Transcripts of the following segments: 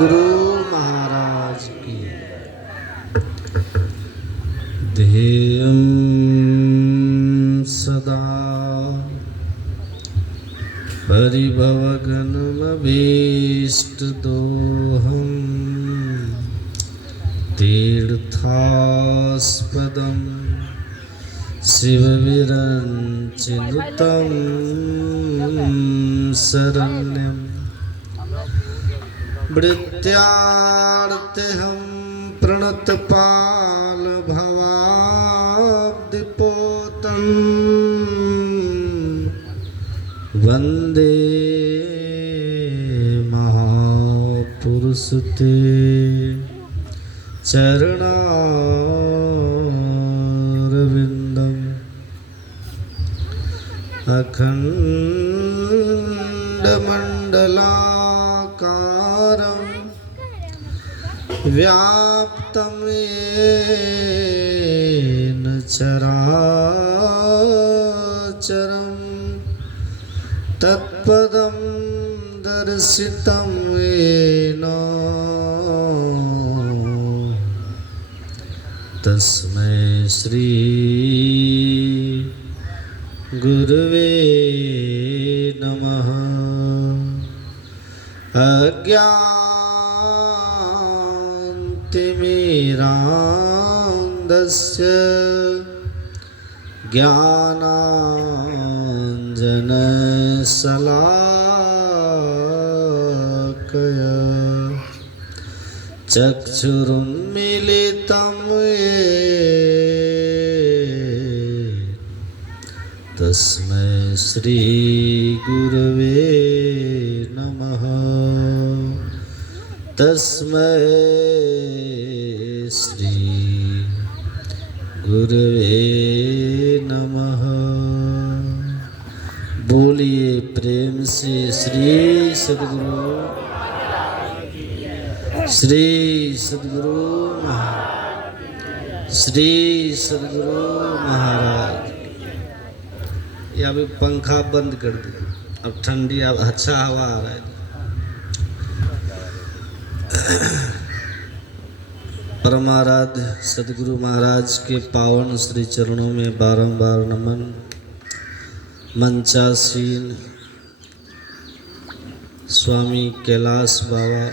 गुरु महाराज की ध्येयं सदा परिभवघनमभीष्टदोहं तीर्थास्पदं शिवविरञ्चिनुतं शरण्यम् वृत्यार्तिहं प्रणतपाल भवाब्धिपोतं वन्दे महापुरुषते चरणारविन्दम् अखण्डमण्डलाकारं व्याप्तं येन चराचरं तत्पदं दर्शितं येन तस्मै श्री गुरुवे नमः। अज्ञानतिमिरान्धस्य ज्ञानाञ्जनशलाकया चक्षुरुन्मीलितं येन तस्मै श्री गुरवे नमः। तस्मै श्री गुरवे नमः। बोलिए प्रेम से श्री सद्गुरु श्री सद्गुरु श्री सद्गुरु महाराज। ये अभी पंखा बंद कर दिया, अब ठंडी अब अच्छा हवा आ रहा है। परमाराध्य सद्गुरु महाराज के पावन श्री चरणों में बारंबार नमन। मंचासीन स्वामी कैलाश बाबा,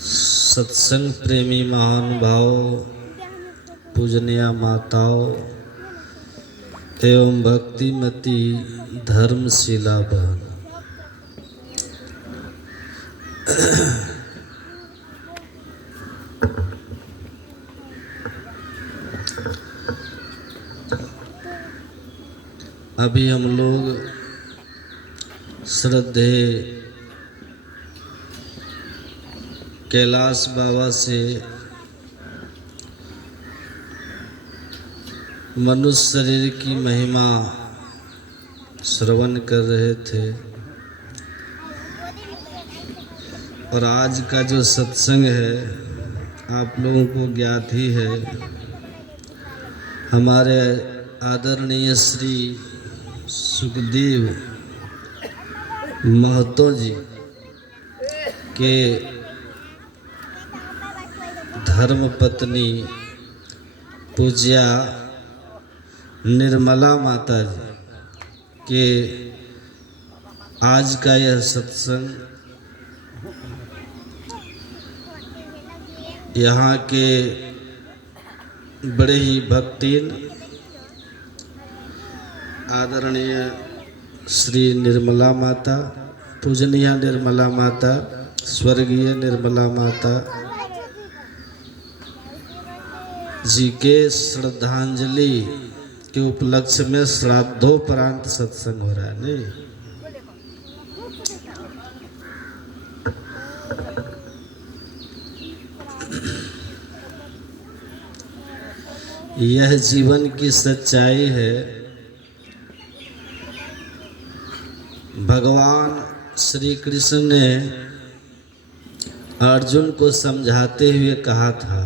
सत्संग प्रेमी महानुभाव, पूजनीय माताओं एवं भक्तिमती धर्मशिला बहन, अभी हम लोग श्रद्धेय कैलाश बाबा से मनुष्य शरीर की महिमा श्रवण कर रहे थे और आज का जो सत्संग है आप लोगों को ज्ञात ही है। हमारे आदरणीय श्री सुखदेव महतो जी के धर्मपत्नी पूज्या निर्मला माता जी के आज का यह सत्संग यहाँ के बड़े ही भक्तिन आदरणीय श्री निर्मला माता, पूजनीय निर्मला माता, स्वर्गीय निर्मला माता जी के श्रद्धांजलि के उपलक्ष्य में श्राद्धोपरांत सत्संग हो रहा है। नहीं, यह जीवन की सच्चाई है। भगवान श्री कृष्ण ने अर्जुन को समझाते हुए कहा था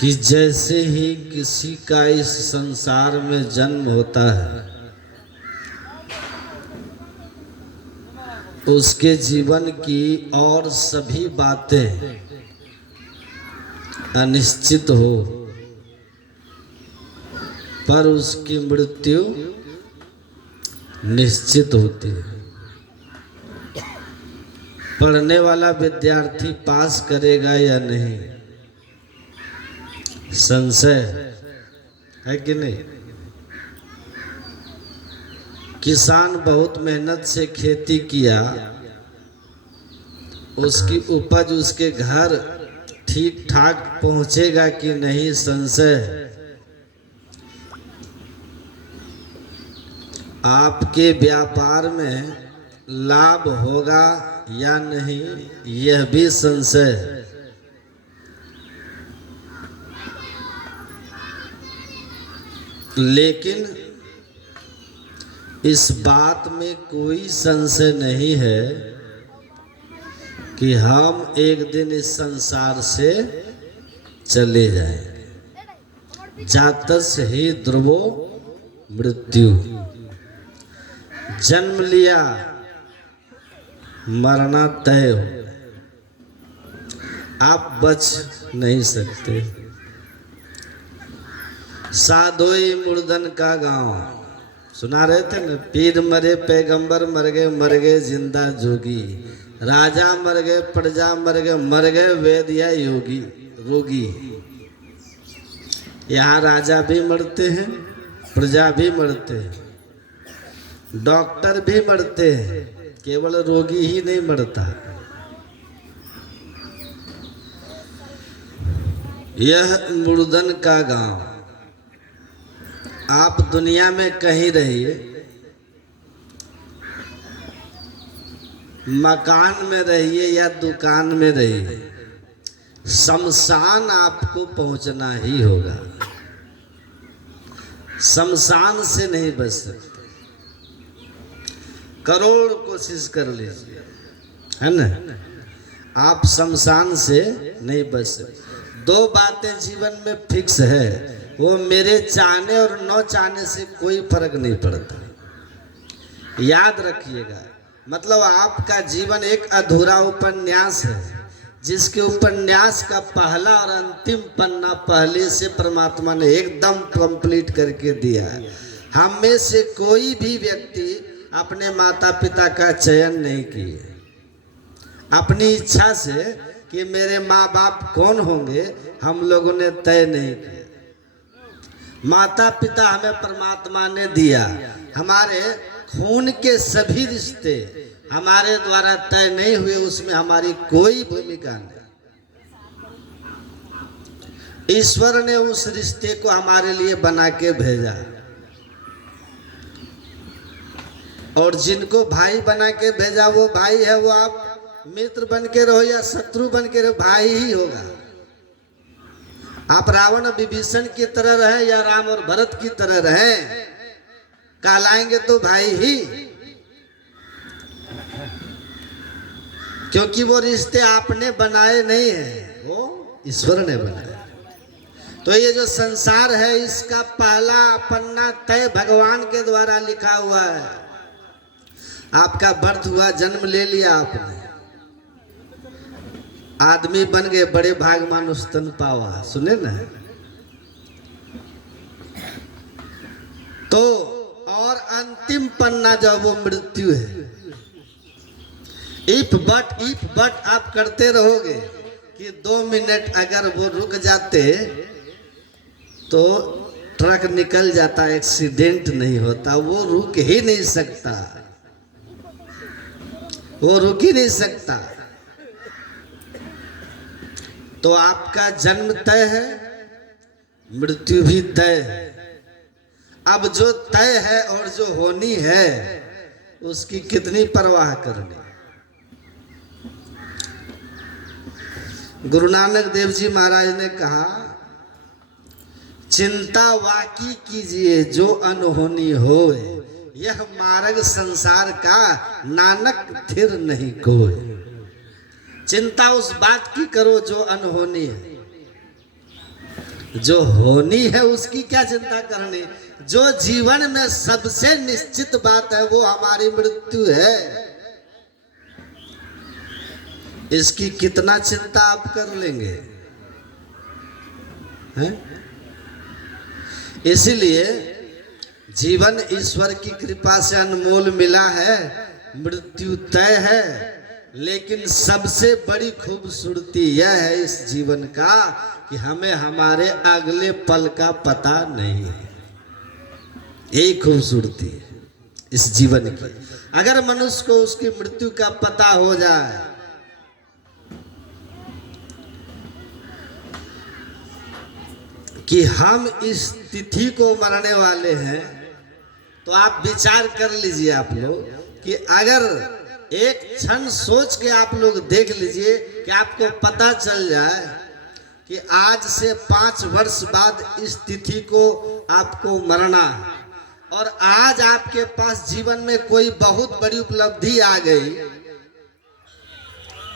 कि जैसे ही किसी का इस संसार में जन्म होता है उसके जीवन की और सभी बातें अनिश्चित हो, पर उसकी मृत्यु निश्चित होती है। पढ़ने वाला विद्यार्थी पास करेगा या नहीं, संशय है कि नहीं। किसान बहुत मेहनत से खेती किया, उसकी उपज उसके घर ठीक ठाक पहुंचेगा कि नहीं, संशय है। आपके व्यापार में लाभ होगा या नहीं, यह भी संशय है। लेकिन इस बात में कोई संशय नहीं है कि हम एक दिन इस संसार से चले जाएं। जातस् ही ध्रुवो मृत्यु। जन्म लिया, मरना तय हो, आप बच नहीं सकते। साधोई मुर्दन का गांव सुना रहे थे ना, पीर मरे पैगंबर मर गए जिंदा जोगी, राजा मर गए प्रजा मर गए वेद या योगी रोगी। यहाँ राजा भी मरते हैं, प्रजा भी मरते हैं, डॉक्टर भी मरते हैं, केवल रोगी ही नहीं मरता। यह मुर्दन का गांव। आप दुनिया में कहीं रहिए, मकान में रहिए या दुकान में रहिए, शमशान आपको पहुंचना ही होगा। शमशान से नहीं बच सकते। करोड़ कोशिश कर लीजिए, है ना, आप शमशान से नहीं बच सकते। दो बातें जीवन में फिक्स है, वो मेरे चाहने और न चाहने से कोई फर्क नहीं पड़ता। याद रखिएगा, मतलब आपका जीवन एक अधूरा उपन्यास है, जिसके उपन्यास का पहला और अंतिम पन्ना पहले से परमात्मा ने एकदम कंप्लीट करके दिया है। हम में से कोई भी व्यक्ति अपने माता पिता का चयन नहीं किए अपनी इच्छा से कि मेरे माँ बाप कौन होंगे, हम लोगों ने तय नहीं किया। माता पिता हमें परमात्मा ने दिया। हमारे खून के सभी रिश्ते हमारे द्वारा तय नहीं हुए, उसमें हमारी कोई भूमिका नहीं। ईश्वर ने उस रिश्ते को हमारे लिए बना के भेजा, और जिनको भाई बना के भेजा वो भाई है। वो आप मित्र बन के रहो या शत्रु बन के रहो, भाई ही होगा। आप रावण विभीषण की तरह रहे या राम और भरत की तरह रहे, कहलाएंगे तो भाई ही, क्योंकि वो रिश्ते आपने बनाए नहीं है, वो ईश्वर ने बनाए। तो ये जो संसार है, इसका पहला पन्ना तय भगवान के द्वारा लिखा हुआ है। आपका बर्थ हुआ, जन्म ले लिया आपने, आदमी बन गए, बड़े भाग मानुष तन पावा, सुने ना। तो और अंतिम पन्ना जो वो मृत्यु है। इफ बट आप करते रहोगे कि 2 मिनट अगर वो रुक जाते तो ट्रक निकल जाता, एक्सीडेंट नहीं होता। वो रुक ही नहीं सकता, वो रुक ही नहीं सकता। तो आपका जन्म तय है, मृत्यु भी तय है। अब जो तय है और जो होनी है, उसकी कितनी परवाह करनी। गुरु नानक देव जी महाराज ने कहा, चिंता वाकी कीजिए जो अनहोनी होए, यह मार्ग संसार का नानक थिर नहीं कोई। चिंता उस बात की करो जो अनहोनी है, जो होनी है उसकी क्या चिंता करनी। जो जीवन में सबसे निश्चित बात है वो हमारी मृत्यु है। इसकी कितना चिंता आप कर लेंगे, हैं? इसीलिए जीवन ईश्वर की कृपा से अनमोल मिला है, मृत्यु तय है, लेकिन सबसे बड़ी खूबसूरती यह है इस जीवन का कि हमें हमारे अगले पल का पता नहीं है। यही खूबसूरती है इस जीवन की। अगर मनुष्य को उसकी मृत्यु का पता हो जाए, कि हम इस तिथि को मरने वाले हैं, तो आप विचार कर लीजिए आप लोग कि अगर एक क्षण सोच के आप लोग देख लीजिए कि आपको पता चल जाए कि आज से 5 वर्ष बाद इस तिथि को आपको मरना है, और आज आपके पास जीवन में कोई बहुत बड़ी उपलब्धि आ गई,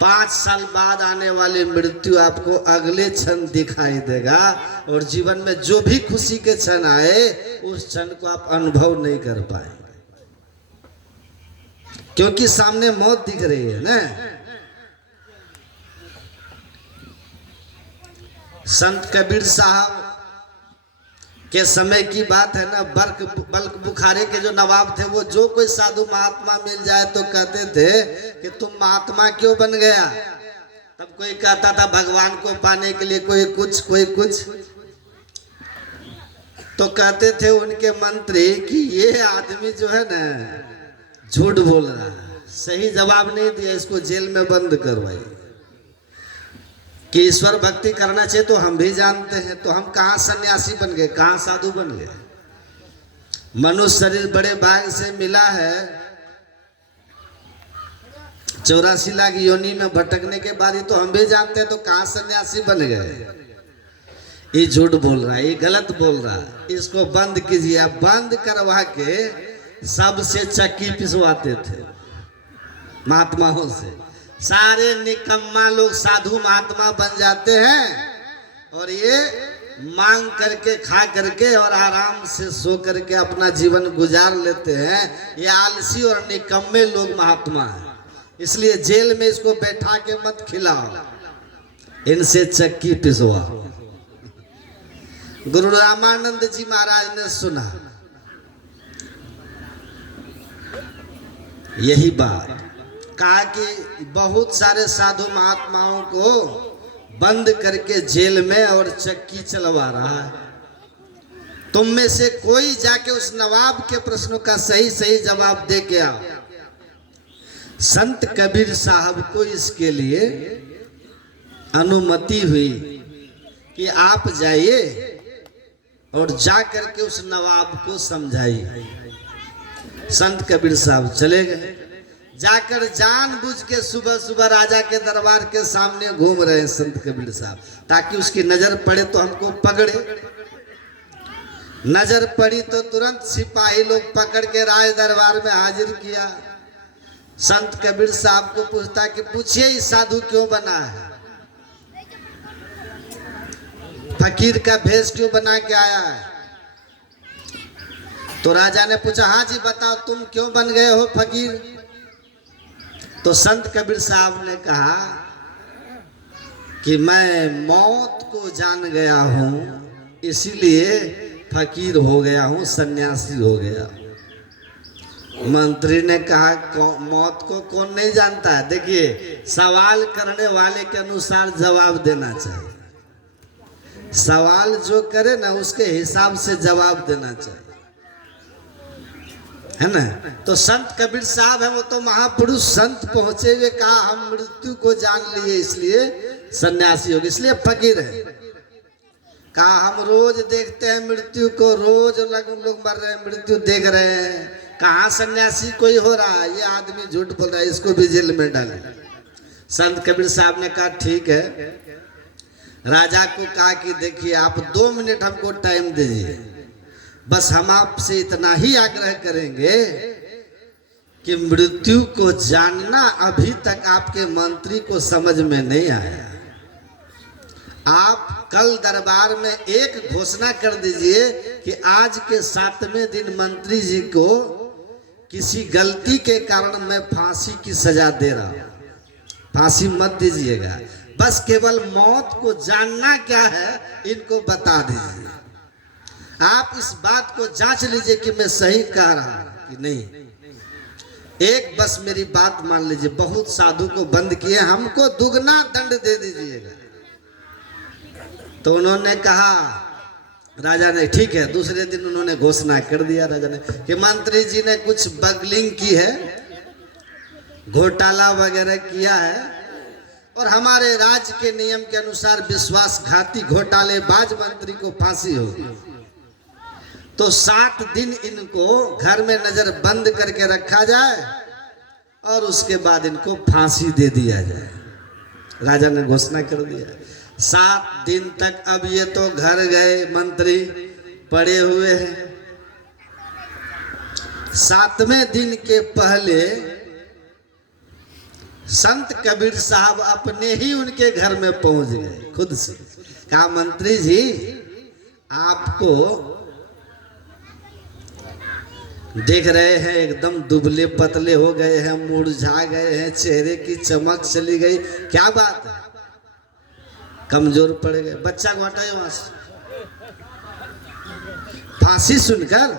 5 साल बाद आने वाली मृत्यु आपको अगले क्षण दिखाई देगा, और जीवन में जो भी खुशी के क्षण आए उस क्षण को आप अनुभव नहीं कर पाएंगे, क्योंकि सामने मौत दिख रही है ना। संत कबीर साहब के समय की बात है ना, बल्क बुखारे के जो नवाब थे, वो जो कोई साधु महात्मा मिल जाए तो कहते थे कि तुम महात्मा क्यों बन गया। तब कोई कहता था भगवान को पाने के लिए, कोई कुछ। तो कहते थे उनके मंत्री कि ये आदमी जो है ना झूठ बोल रहा है, सही जवाब नहीं दिया, इसको जेल में बंद करवाइए। कि ईश्वर भक्ति करना चाहिए तो हम भी जानते हैं, तो हम कहाँ सन्यासी बन गए, कहाँ साधु बन गए। मनुष्य शरीर बड़े भाग से मिला है, 84 लाख योनि में भटकने के बाद ही तो हम भी जानते हैं, तो कहाँ सन्यासी बन गए। ये झूठ बोल रहा है, ये गलत बोल रहा है, इसको बंद कीजिए। बंद करवा के सबसे चक्की पिसवाते थे महात्माओं से। सारे निकम्मा लोग साधु महात्मा बन जाते हैं, और ये मांग करके, खा करके और आराम से सो करके अपना जीवन गुजार लेते हैं। ये आलसी और निकम्मे लोग महात्मा हैं, इसलिए जेल में इसको बैठा के मत खिलाओ, इनसे चक्की पिसवाओ। गुरु रामानंद जी महाराज ने सुना यही बात, कहा कि बहुत सारे साधु महात्माओं को बंद करके जेल में और चक्की चलवा रहा है, तुम में से कोई जाके उस नवाब के प्रश्नों का सही जवाब दे के आओ। संत कबीर साहब को इसके लिए अनुमति हुई कि आप जाइए और जा करके उस नवाब को समझाइए। संत कबीर साहब चले गए, जाकर जानबूझ के सुबह सुबह राजा के दरबार के सामने घूम रहे हैं संत कबीर साहब, ताकि उसकी नजर पड़े तो हमको पकड़े। नजर पड़ी तो तुरंत सिपाही लोग पकड़ के राज दरबार में हाजिर किया। संत कबीर साहब को पूछता कि पूछिए इस साधु क्यों बना है, फकीर का भेष क्यों बना के आया है। तो राजा ने पूछा, हाँ जी बताओ तुम क्यों बन गए हो फकीर। तो संत कबीर साहब ने कहा कि मैं मौत को जान गया हूं, इसीलिए फकीर हो गया हूं, सन्यासी हो गया। मंत्री ने कहा मौत को कौन नहीं जानता है। देखिए, सवाल करने वाले के अनुसार जवाब देना चाहिए, सवाल जो करे ना उसके हिसाब से जवाब देना चाहिए, है ना। तो संत कबीर साहब है, वो तो महापुरुष संत पहुंचे हुए, कहा हम मृत्यु को जान लिए इसलिए सन्यासी हो गए, इसलिए फकीर है। कहा हम रोज देखते हैं मृत्यु को, रोज लोग मर रहे हैं, मृत्यु देख रहे हैं, कहाँ सन्यासी कोई हो रहा है, ये आदमी झूठ बोल रहा है, इसको भी जेल में डाले। संत कबीर साहब ने कहा ठीक है। राजा को कहा कि देखिए आप 2 मिनट हमको टाइम दीजिए, बस हम आपसे इतना ही आग्रह करेंगे कि मृत्यु को जानना अभी तक आपके मंत्री को समझ में नहीं आया। आप कल दरबार में एक घोषणा कर दीजिए कि आज के 7वें दिन मंत्री जी को किसी गलती के कारण मैं फांसी की सजा दे रहा हूं। फांसी मत दीजिएगा, बस केवल मौत को जानना क्या है इनको बता दीजिए। आप इस बात को जांच लीजिए कि मैं सही कह रहा हूं कि नहीं। एक बस मेरी बात मान लीजिए, बहुत साधु को बंद किए, हमको दुगना दंड दे दीजिएगा। तो उन्होंने कहा, राजा ने ठीक है। दूसरे दिन उन्होंने घोषणा कर दिया राजा ने कि मंत्री जी ने कुछ बगलिंग की है, घोटाला वगैरह किया है, और हमारे राज्य के नियम के अनुसार विश्वासघाती घोटालेबाज मंत्री को फांसी होगी। तो 7 दिन इनको घर में नजर बंद करके रखा जाए और उसके बाद इनको फांसी दे दिया जाए। राजा ने घोषणा कर दिया 7 दिन तक। अब ये तो घर गए, मंत्री पड़े हुए हैं। 7वें दिन के पहले संत कबीर साहब अपने ही उनके घर में पहुंच गए खुद से। कहा, मंत्री जी आपको देख रहे हैं एकदम दुबले पतले हो गए हैं, मुरझा गए हैं, चेहरे की चमक चली गई, क्या बात है, कमजोर पड़ गए। बच्चा को हटाए वहां से। फांसी सुनकर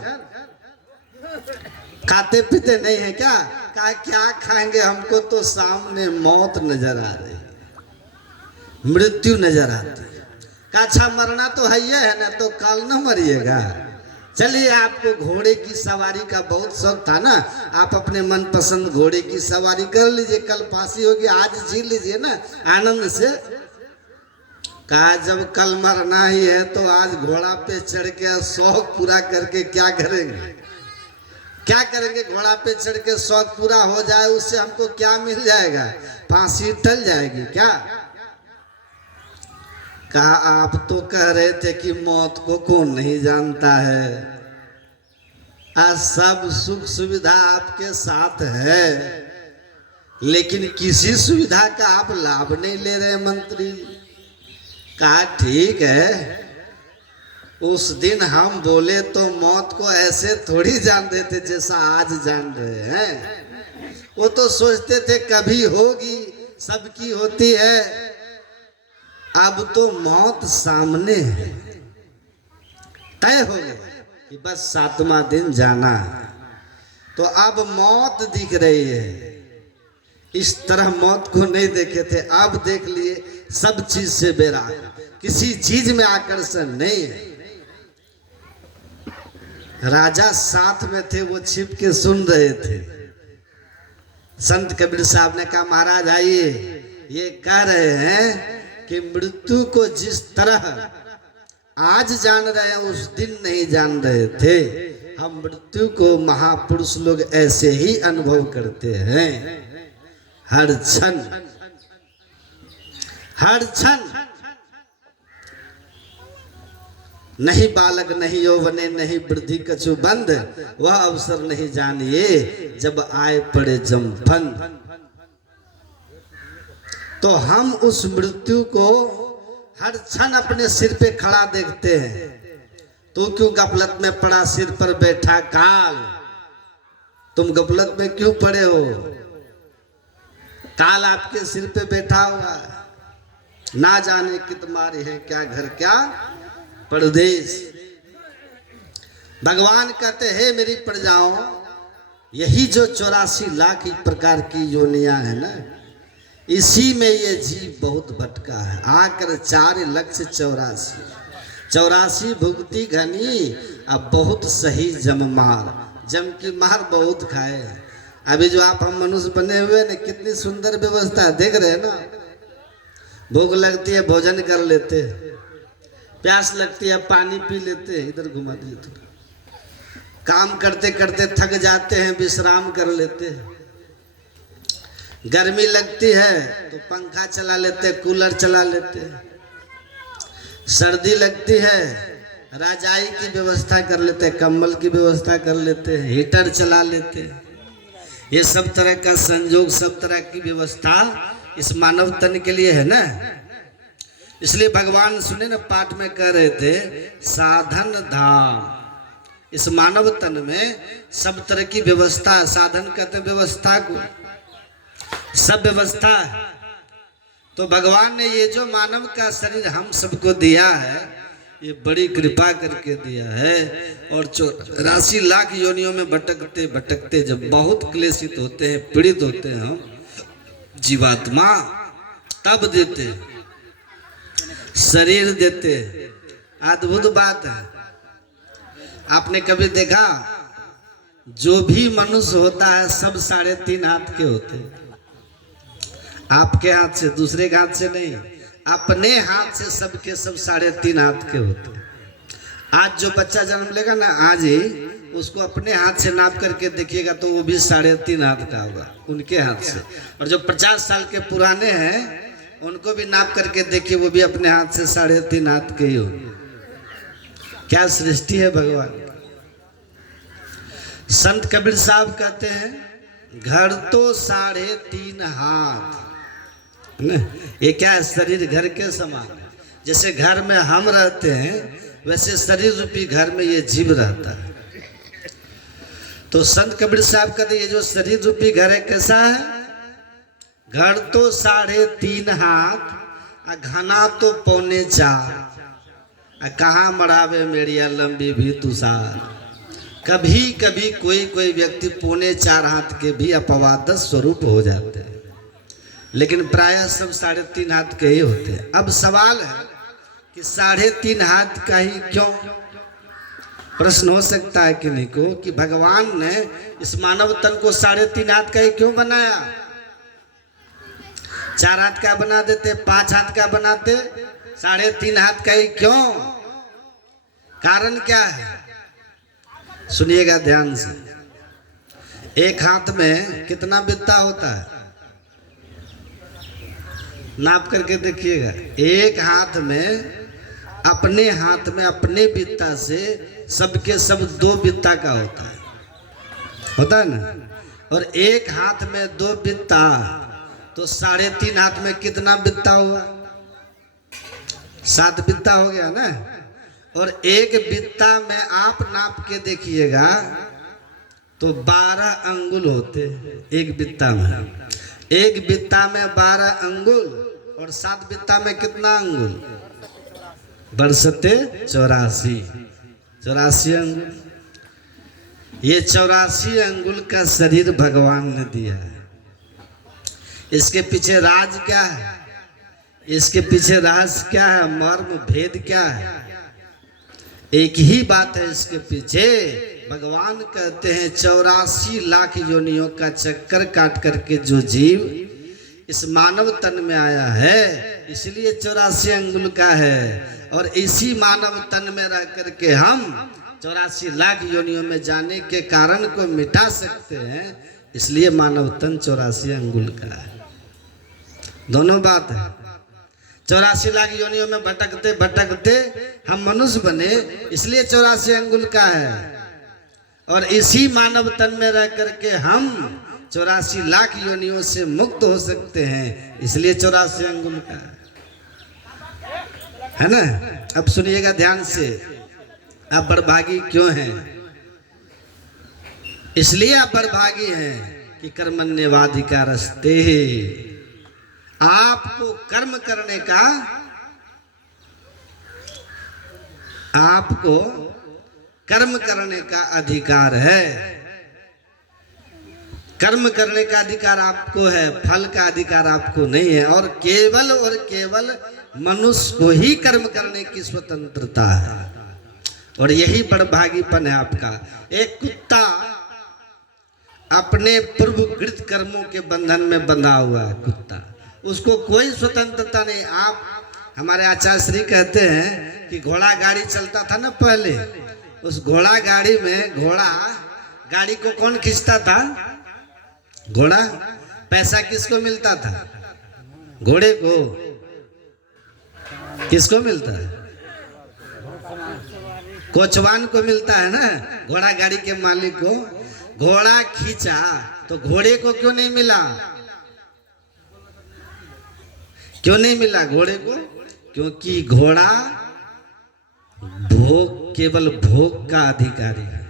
खाते पीते नहीं है क्या? कहा क्या खाएंगे, हमको तो सामने मौत नजर आ रही, मृत्यु नजर आती है। कहा अच्छा मरना तो है ना, तो कल न मरिएगा। चलिए, आपको घोड़े की सवारी का बहुत शौक था ना, आप अपने मनपसंद घोड़े की सवारी कर लीजिए, कल फांसी होगी, आज जी लीजिए ना आनंद से। कहा जब कल मरना ही है तो आज घोड़ा पे चढ़ के शौक पूरा करके क्या करेंगे, क्या करेंगे? घोड़ा पे चढ़ के शौक पूरा हो जाए उससे हमको क्या मिल जाएगा? फांसी टल जाएगी क्या? कहा आप तो कह रहे थे कि मौत को कौन नहीं जानता है, आज सब सुख सुविधा आपके साथ है, लेकिन किसी सुविधा का आप लाभ नहीं ले रहे मंत्री। कहा ठीक है, उस दिन हम बोले तो मौत को ऐसे थोड़ी जान रहे थे जैसा आज जान रहे हैं। वो तो सोचते थे कभी होगी, सबकी होती है, अब तो मौत सामने है, तय हो गया कि बस 7वां दिन जाना है। तो अब मौत दिख रही है, इस तरह मौत को नहीं देखे थे, अब देख लिए, सब चीज से बेराग, किसी चीज में आकर्षण नहीं है। राजा साथ में थे, वो छिप के सुन रहे थे। संत कबीर साहब ने कहा महाराज आइए, ये कह रहे हैं कि मृत्यु को जिस तरह आज जान रहे हैं उस दिन नहीं जान रहे थे। हम मृत्यु को महापुरुष लोग ऐसे ही अनुभव करते हैं, हर क्षण हर क्षण। नहीं बालक नहीं यौवने नहीं वृद्धि कछु बंद, वह अवसर नहीं जानिए जब आए पड़े जमफन। तो हम उस मृत्यु को हर क्षण अपने सिर पे खड़ा देखते हैं। तो क्यों गफलत में पड़ा सिर पर बैठा काल, तुम गफलत में क्यों पड़े हो? काल आपके सिर पे बैठा होगा, ना जाने कि तुम्हारे है क्या घर क्या परदेश। भगवान कहते हैं मेरी प्रजाओं, यही जो 84 लाख प्रकार की योनियां है ना, इसी में ये जीव बहुत भटका है। आकर 4,84,84 भुगती घनी, अब बहुत सही जम मार, जम की मार बहुत खाए। अभी जो आप हम मनुष्य बने हुए ना, कितनी सुंदर व्यवस्था देख रहे हैं ना। भूख लगती है भोजन कर लेते, प्यास लगती है पानी पी लेते हैं, इधर घुमा दिए थोड़ा, काम करते करते थक जाते हैं विश्राम कर लेते हैं, गर्मी लगती है तो पंखा चला लेते, कूलर चला लेते, सर्दी लगती है रजाई की व्यवस्था कर लेते, कंबल की व्यवस्था कर लेते, हीटर चला लेते। ये सब तरह का संयोग, सब तरह की व्यवस्था इस मानव तन के लिए है ना। इसलिए भगवान सुने ना पाठ में कह रहे थे साधन धाम। इस मानव तन में सब तरह की व्यवस्था, साधन कहते हैं व्यवस्था को, सब व्यवस्था तो भगवान ने ये जो मानव का शरीर हम सबको दिया है, ये बड़ी कृपा करके दिया है। और 84 लाख योनियों में भटकते भटकते जब बहुत क्लेशित होते हैं, पीड़ित होते हैं हम जीवात्मा, तब देते शरीर देते। अद्भुत बात है। आपने कभी देखा, जो भी मनुष्य होता है सब 3.5 हाथ के होते हैं। आपके हाथ से, दूसरे के हाथ से नहीं, अपने हाथ से सबके सब 3.5 हाथ के होते हैं। आज जो बच्चा जन्म लेगा ना, आज ही उसको अपने हाथ से नाप करके देखिएगा तो वो भी 3.5 हाथ का होगा, उनके हाथ से। और जो 50 साल के पुराने हैं उनको भी नाप करके देखिए, वो भी अपने हाथ से 3.5 हाथ के ही होंगे। क्या सृष्टि है भगवान। संत कबीर साहब कहते हैं, घर तो 3.5 हाथ, ये क्या है, शरीर घर के समान है। जैसे घर में हम रहते हैं वैसे शरीर रूपी घर में ये जीव रहता है। तो संत कबीर साहब कहते हैं, ये जो शरीर रूपी घर है कैसा है, घर तो 3.5 हाथ, घना तो 4.25, कहाँ मरावे मेरिया लंबी भी तुषार। कभी कभी कोई व्यक्ति 4.25 हाथ के भी अपवाद स्वरूप हो जाते हैं, लेकिन प्रायः सब 3.5 हाथ के ही होते हैं। अब सवाल है कि 3.5 हाथ का ही क्यों? प्रश्न हो सकता है कि नहीं को, कि भगवान ने इस मानव तन को 3.5 हाथ का ही क्यों बनाया? 4 हाथ का बना देते, 5 हाथ का बनाते, 3.5 हाथ का ही क्यों? कारण क्या है? सुनिएगा ध्यान से। एक हाथ में कितना बित्ता होता है, नाप करके देखिएगा। एक हाथ में, अपने हाथ में अपने बित्ता से सबके सब 2 बित्ता का होता है ना। और एक हाथ में 2 बित्ता, तो 3.5 हाथ में कितना बित्ता हुआ? 7 बित्ता हो गया ना। और एक बित्ता में आप नाप के देखिएगा तो 12 अंगुल होते एक बित्ता में। एक बित्ता में 12 अंगुल, और 7 बित्ता में कितना अंगुल? बरसते 84 अंगुल। ये 84 अंगुल का शरीर भगवान ने दिया है। इसके पीछे राज क्या है? इसके पीछे रहस्य क्या है? मर्म भेद क्या है? एक ही बात है इसके पीछे। भगवान कहते हैं 84 लाख योनियों का चक्कर काट करके जो जीव इस मानव तन में आया है, इसलिए 84 अंगुल का है। और इसी मानव तन में रह करके हम 84 लाख योनियों में जाने के कारण को मिटा सकते हैं, इसलिए मानव तन 84 अंगुल का है। दोनों बात है। 84 लाख योनियों में भटकते भटकते हम मनुष्य बने, इसलिए 84 अंगुल का है। और इसी मानव तन में रह करके हम 84 लाख योनियों से मुक्त हो सकते हैं, इसलिए 84 अंगुल का है ना। अब सुनिएगा ध्यान से, आप बड़भागी क्यों हैं? इसलिए आप बड़भागी हैं कि कर्मण्येवाधिकारस्ते, आपको कर्म करने का, आपको कर्म करने का अधिकार है। कर्म करने का अधिकार आपको है, फल का अधिकार आपको नहीं है। और केवल मनुष्य को ही कर्म करने की स्वतंत्रता है, और यही बड़भागीपन है आपका। एक कुत्ता अपने पूर्वकृत कर्मों के बंधन में बंधा हुआ है, कुत्ता, उसको कोई स्वतंत्रता नहीं। आप, हमारे आचार्य श्री कहते हैं कि घोड़ा गाड़ी चलता था ना पहले, उस घोड़ा गाड़ी में, घोड़ा गाड़ी को कौन खींचता था? घोड़ा। पैसा किसको मिलता था? घोड़े को। किसको मिलता है? कोचवान को मिलता है ना, घोड़ा गाड़ी के मालिक को। घोड़ा खींचा तो घोड़े को क्यों नहीं मिला? क्यों नहीं मिला घोड़े को? क्योंकि घोड़ा भोग, केवल भोग का अधिकारी है।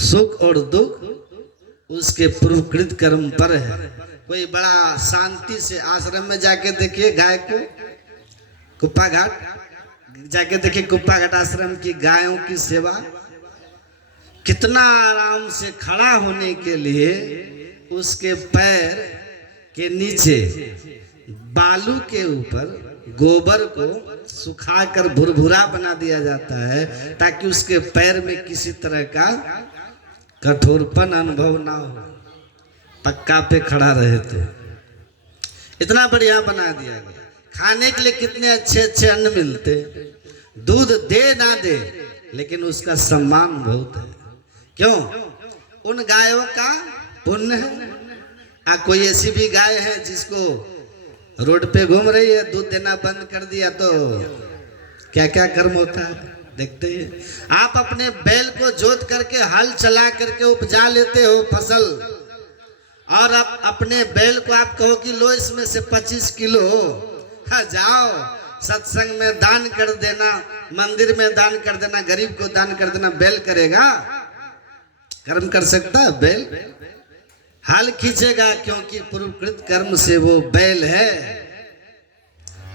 सुख और दुख उसके पूर्वकृत कर्म पर है। कोई बड़ा शांति से आश्रम में जाके देखिए गाय को, कुप्पा घाट जाके देखिए, कुप्पा घाट आश्रम की गायों की सेवा, कितना आराम से खड़ा होने के लिए उसके पैर के नीचे बालू के ऊपर गोबर को सुखाकर भुरभुरा बना दिया जाता है, ताकि उसके पैर में किसी तरह का कठोरपन अनुभव ना हो, पक्का पे खड़ा रहे। तो इतना बढ़िया बना दिया गया। खाने के लिए कितने अच्छे अच्छे अन्न मिलते, दूध दे ना दे लेकिन उसका सम्मान बहुत है। क्यों? उन गायों का पुण्य है। कोई ऐसी भी गाय है जिसको रोड पे घूम रही है, दूध देना बंद कर दिया तो क्या क्या कर्म होता है देखते हैं। आप अपने बैल को जोत करके हल चला करके उपजा लेते हो फसल, और अब अपने बैल को आप कहो कि लो इसमें से 25 किलो जाओ सत्संग में दान कर देना, मंदिर में दान कर देना, गरीब को दान कर देना, बैल करेगा? कर्म कर सकता है बैल? हल खींचेगा, क्योंकि पूर्वकृत कर्म से वो बैल है।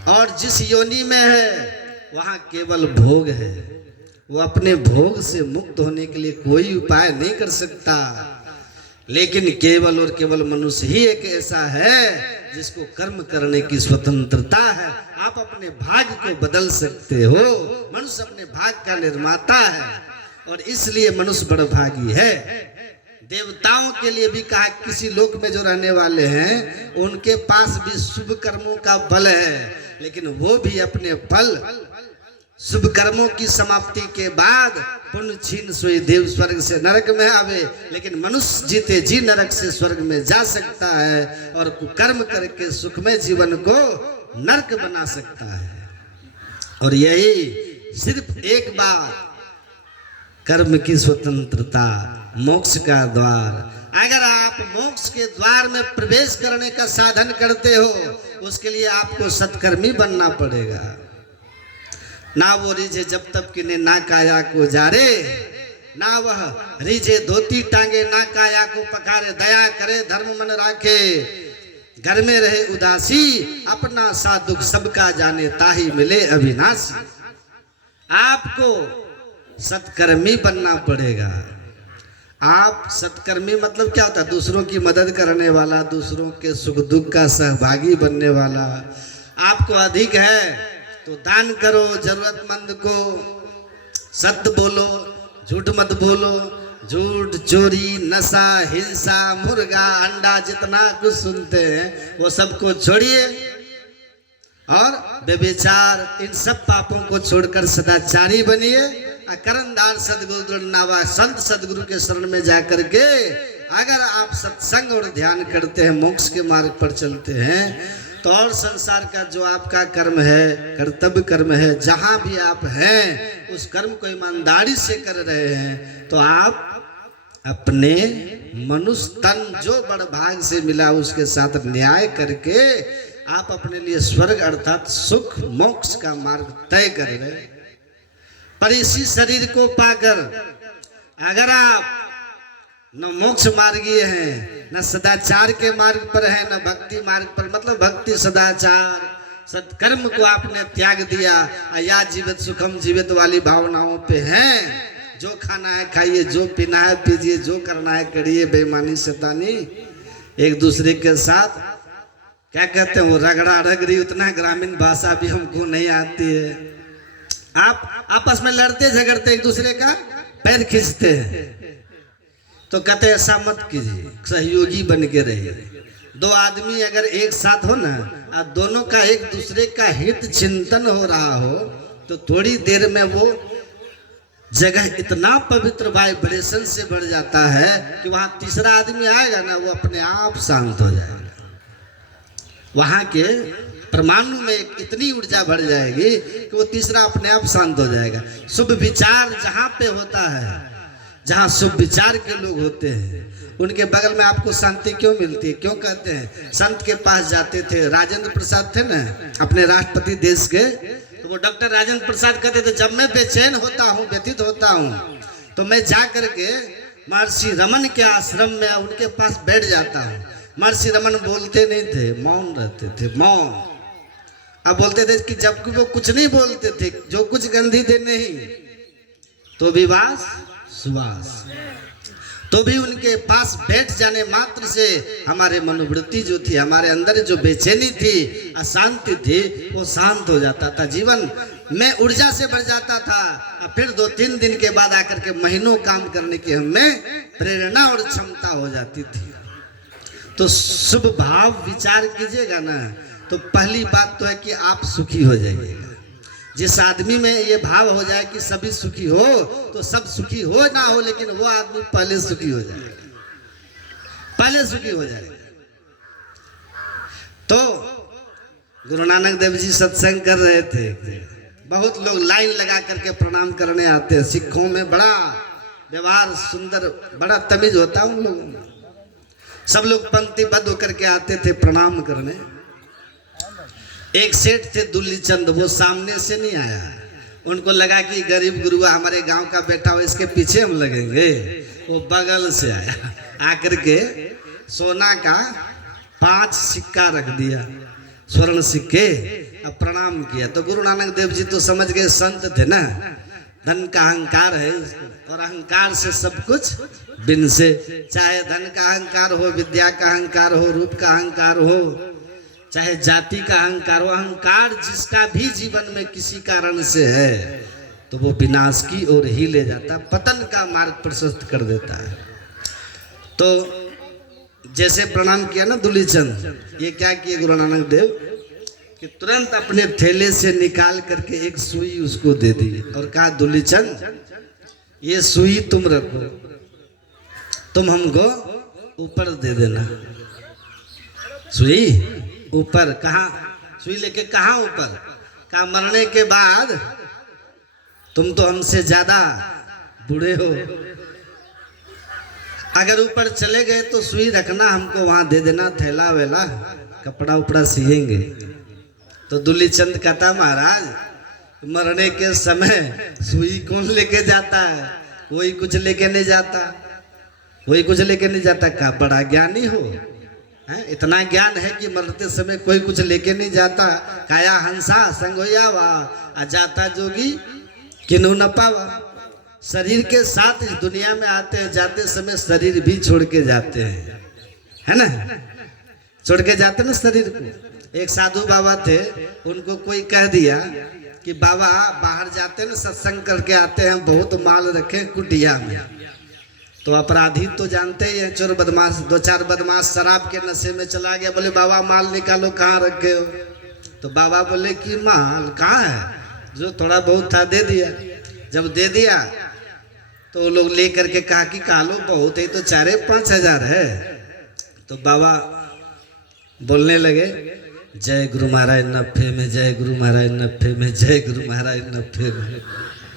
और जिस योनि में है वहां केवल भोग है, वो अपने भोग से मुक्त होने के लिए कोई उपाय नहीं कर सकता। लेकिन केवल और केवल मनुष्य ही एक ऐसा है जिसको कर्म करने की स्वतंत्रता है। आप अपने भाग्य को बदल सकते हो। मनुष्य अपने भाग्य का निर्माता है, और इसलिए मनुष्य बड़भागी है। देवताओं के लिए भी कहा, किसी लोक में जो रहने वाले हैं उनके पास भी शुभ कर्मों का बल है, लेकिन वो भी अपने फल शुभ कर्मों की समाप्ति के बाद पुण्य छीन सोई देव स्वर्ग से नरक में आवे। लेकिन मनुष्य जीते जी नरक से स्वर्ग में जा सकता है, और कुकर्म करके सुखमय जीवन को नरक बना सकता है। और यही सिर्फ एक बार कर्म की स्वतंत्रता, मोक्ष का द्वार। अगर आप मोक्ष के द्वार में प्रवेश करने का साधन करते हो, उसके लिए आपको सत्कर्मी बनना पड़ेगा। ना वो रिझे जब तक कि ना काया को जारे, ना वह रिझे धोती टांगे, ना काया को पखारे, दया करे धर्म मन राखे, घर में रहे उदासी, अपना सा दुख सबका जाने, ताही मिले अविनाशी। आपको सत्कर्मी बनना पड़ेगा। आप सत्कर्मी मतलब क्या होता है? दूसरों की मदद करने वाला, दूसरों के सुख दुख का सहभागी बनने वाला। आपको अधिक है तो दान करो, जरूरतमंद को सत्य बोलो, झूठ मत बोलो। झूठ, चोरी, नशा, हिंसा, मुर्गा, अंडा, जितना कुछ सुनते हैं वो सबको छोड़िए, और व्यभिचार, इन सब पापों को छोड़कर सदाचारी बनिए। करनदार सदगुरु नावा संत सदगुरु के शरण में जाकर के अगर आप सत्संग और ध्यान करते हैं, मोक्ष के मार्ग पर चलते हैं, तो और संसार का जो आपका कर्म है, कर्तव्य कर्म है, जहां भी आप हैं उस कर्म को ईमानदारी से कर रहे हैं, तो आप अपने मनुष्य तन जो बड़ भाग से मिला उसके साथ न्याय करके आप अपने लिए स्वर्ग अर्थात सुख मोक्ष का मार्ग तय कर रहे हैं। पर इसी शरीर को पाकर अगर आप न मोक्ष मार्गीय हैं, न सदाचार के मार्ग पर है, न भक्ति मार्ग पर, मतलब भक्ति सदाचार सत्कर्म को आपने त्याग दिया, या जीवित सुखम जीवित वाली भावनाओं पे हैं, जो खाना है खाइए, जो पीना है पीजिए, जो करना है करिए, बेईमानी शैतानी एक दूसरे के साथ क्या कहते हैं वो रगड़ा रगड़ी, उतना ग्रामीण भाषा भी हमको नहीं आती है। आप आपस में लड़ते झगड़ते एक दूसरे का पैर खींचते हैं, तो कहते ऐसा मत कीजिए, सहयोगी बन के रहिए। दो आदमी अगर एक साथ हो ना, और दोनों का एक दूसरे का हित चिंतन हो रहा हो, तो थोड़ी देर में वो जगह इतना पवित्र वाइब्रेशन से भर जाता है कि वहां तीसरा आदमी आएगा ना, वो अपने आप शांत हो जाएगा। वहां के परमाणु में इतनी ऊर्जा भर जाएगी कि वो तीसरा अपने आप शांत हो जाएगा। शुभ विचार जहां पे होता है, जहां शुभ विचार के लोग होते हैं, उनके बगल में आपको शांति क्यों मिलती है? क्यों कहते हैं? संत के पास जाते थे, राजेंद्र प्रसाद थे ना अपने राष्ट्रपति देश के, तो वो डॉक्टर राजेंद्र प्रसाद कहते थे, जब मैं बेचैन होता हूँ, व्यथित होता हूँ, तो मैं जा करके महर्षि रमन के आश्रम में उनके पास बैठ जाता हूँ। महर्षि रमन बोलते नहीं थे, मौन रहते थे, मौन। अब बोलते थे कि जब वो कुछ नहीं बोलते थे, जो कुछ गंधी थे नहीं, तो भी वास सुवास, तो भी उनके पास बैठ जाने मात्र से हमारे मनोवृत्ति जो थी, हमारे अंदर जो बेचैनी थी, अशांति थी, वो शांत हो जाता था, जीवन में ऊर्जा से भर जाता था। और फिर 2-3 दिन के बाद आकर के महीनों काम करने की हमें प्रेरणा और क्षमता हो जाती थी। तो शुभ भाव विचार कीजिएगा ना, तो पहली बात तो है कि आप सुखी हो जाइएगा। जिस आदमी में ये भाव हो जाए कि सभी सुखी हो, तो सब सुखी हो ना हो, लेकिन वो आदमी पहले सुखी हो जाएगा, पहले सुखी हो जाएगा। तो गुरु नानक देव जी सत्संग कर रहे थे, बहुत लोग लाइन लगा करके प्रणाम करने आते हैं। सिखों में बड़ा व्यवहार सुंदर, बड़ा तमीज होता है उन लोगों में। सब लोग पंक्तिबद्ध होकर के आते थे प्रणाम करने। एक सेठ थे दुल्ली चंद, वो सामने से नहीं आया। उनको लगा कि गरीब गुरुआ हमारे गांव का बेटा हो, इसके पीछे हम लगेंगे। वो बगल से आया, आकर के सोना का 5 सिक्का रख दिया, स्वर्ण सिक्के, अब प्रणाम किया। तो गुरु नानक देव जी तो समझ गए, संत थे ना, धन का अहंकार है और अहंकार से सब कुछ बिन से, चाहे धन का अहंकार हो, विद्या का अहंकार हो, रूप का अहंकार हो, चाहे जाति का अहंकार हो, अहंकार जिसका भी जीवन में किसी कारण से है, तो वो विनाश की ओर ही ले जाता, पतन का मार्ग प्रशस्त कर देता है। तो जैसे प्रणाम किया ना दुल्ली चंद, ये क्या किए गुरु नानक देव कि तुरंत अपने थैले से निकाल करके एक सुई उसको दे दी और कहा, दुल्ली चंद ये सुई तुम रखो, तुम हमको ऊपर दे देना। सुई ऊपर? कहाँ? सुई लेके कहाँ ऊपर? कहा मरने के बाद तुम तो हमसे ज्यादा बूढ़े हो, अगर ऊपर चले गए तो सुई रखना, हमको वहां दे देना, थैला वेला कपड़ा उपड़ा सिएंगे। तो दुल्ली चंद कहता, महाराज मरने के समय सुई कौन लेके जाता है? कोई कुछ लेके नहीं जाता, कोई कुछ लेके नहीं जाता। का बड़ा ज्ञानी हो, है? इतना ज्ञान है कि मरते समय कोई कुछ लेके नहीं जाता। काया हंसा संगोया वा जाता जोगी किनु न पावा। शरीर के साथ इस दुनिया में आते हैं, जाते समय शरीर भी छोड़ के जाते हैं, है ना, छोड़ के जाते ना शरीर को। एक साधु बाबा थे, उनको कोई कह दिया कि बाबा बाहर जाते ना, सत्संग करके आते हैं, बहुत माल रखे कुटिया में। तो अपराधी तो जानते ही हैं, चोर बदमाश, 2-4 बदमाश शराब के नशे में चला गया। बोले बाबा माल निकालो, कहाँ रखे हो? तो बाबा बोले कि माल कहाँ है, जो थोड़ा बहुत था दे दिया। जब दे दिया तो लोग ले करके कहा कि कालो बहुत है, तो 4-5 हजार है। तो बाबा बोलने लगे, जय गुरु महाराज नफे में, जय गुरु महाराज नफे में, जय गुरु महाराज नफे में।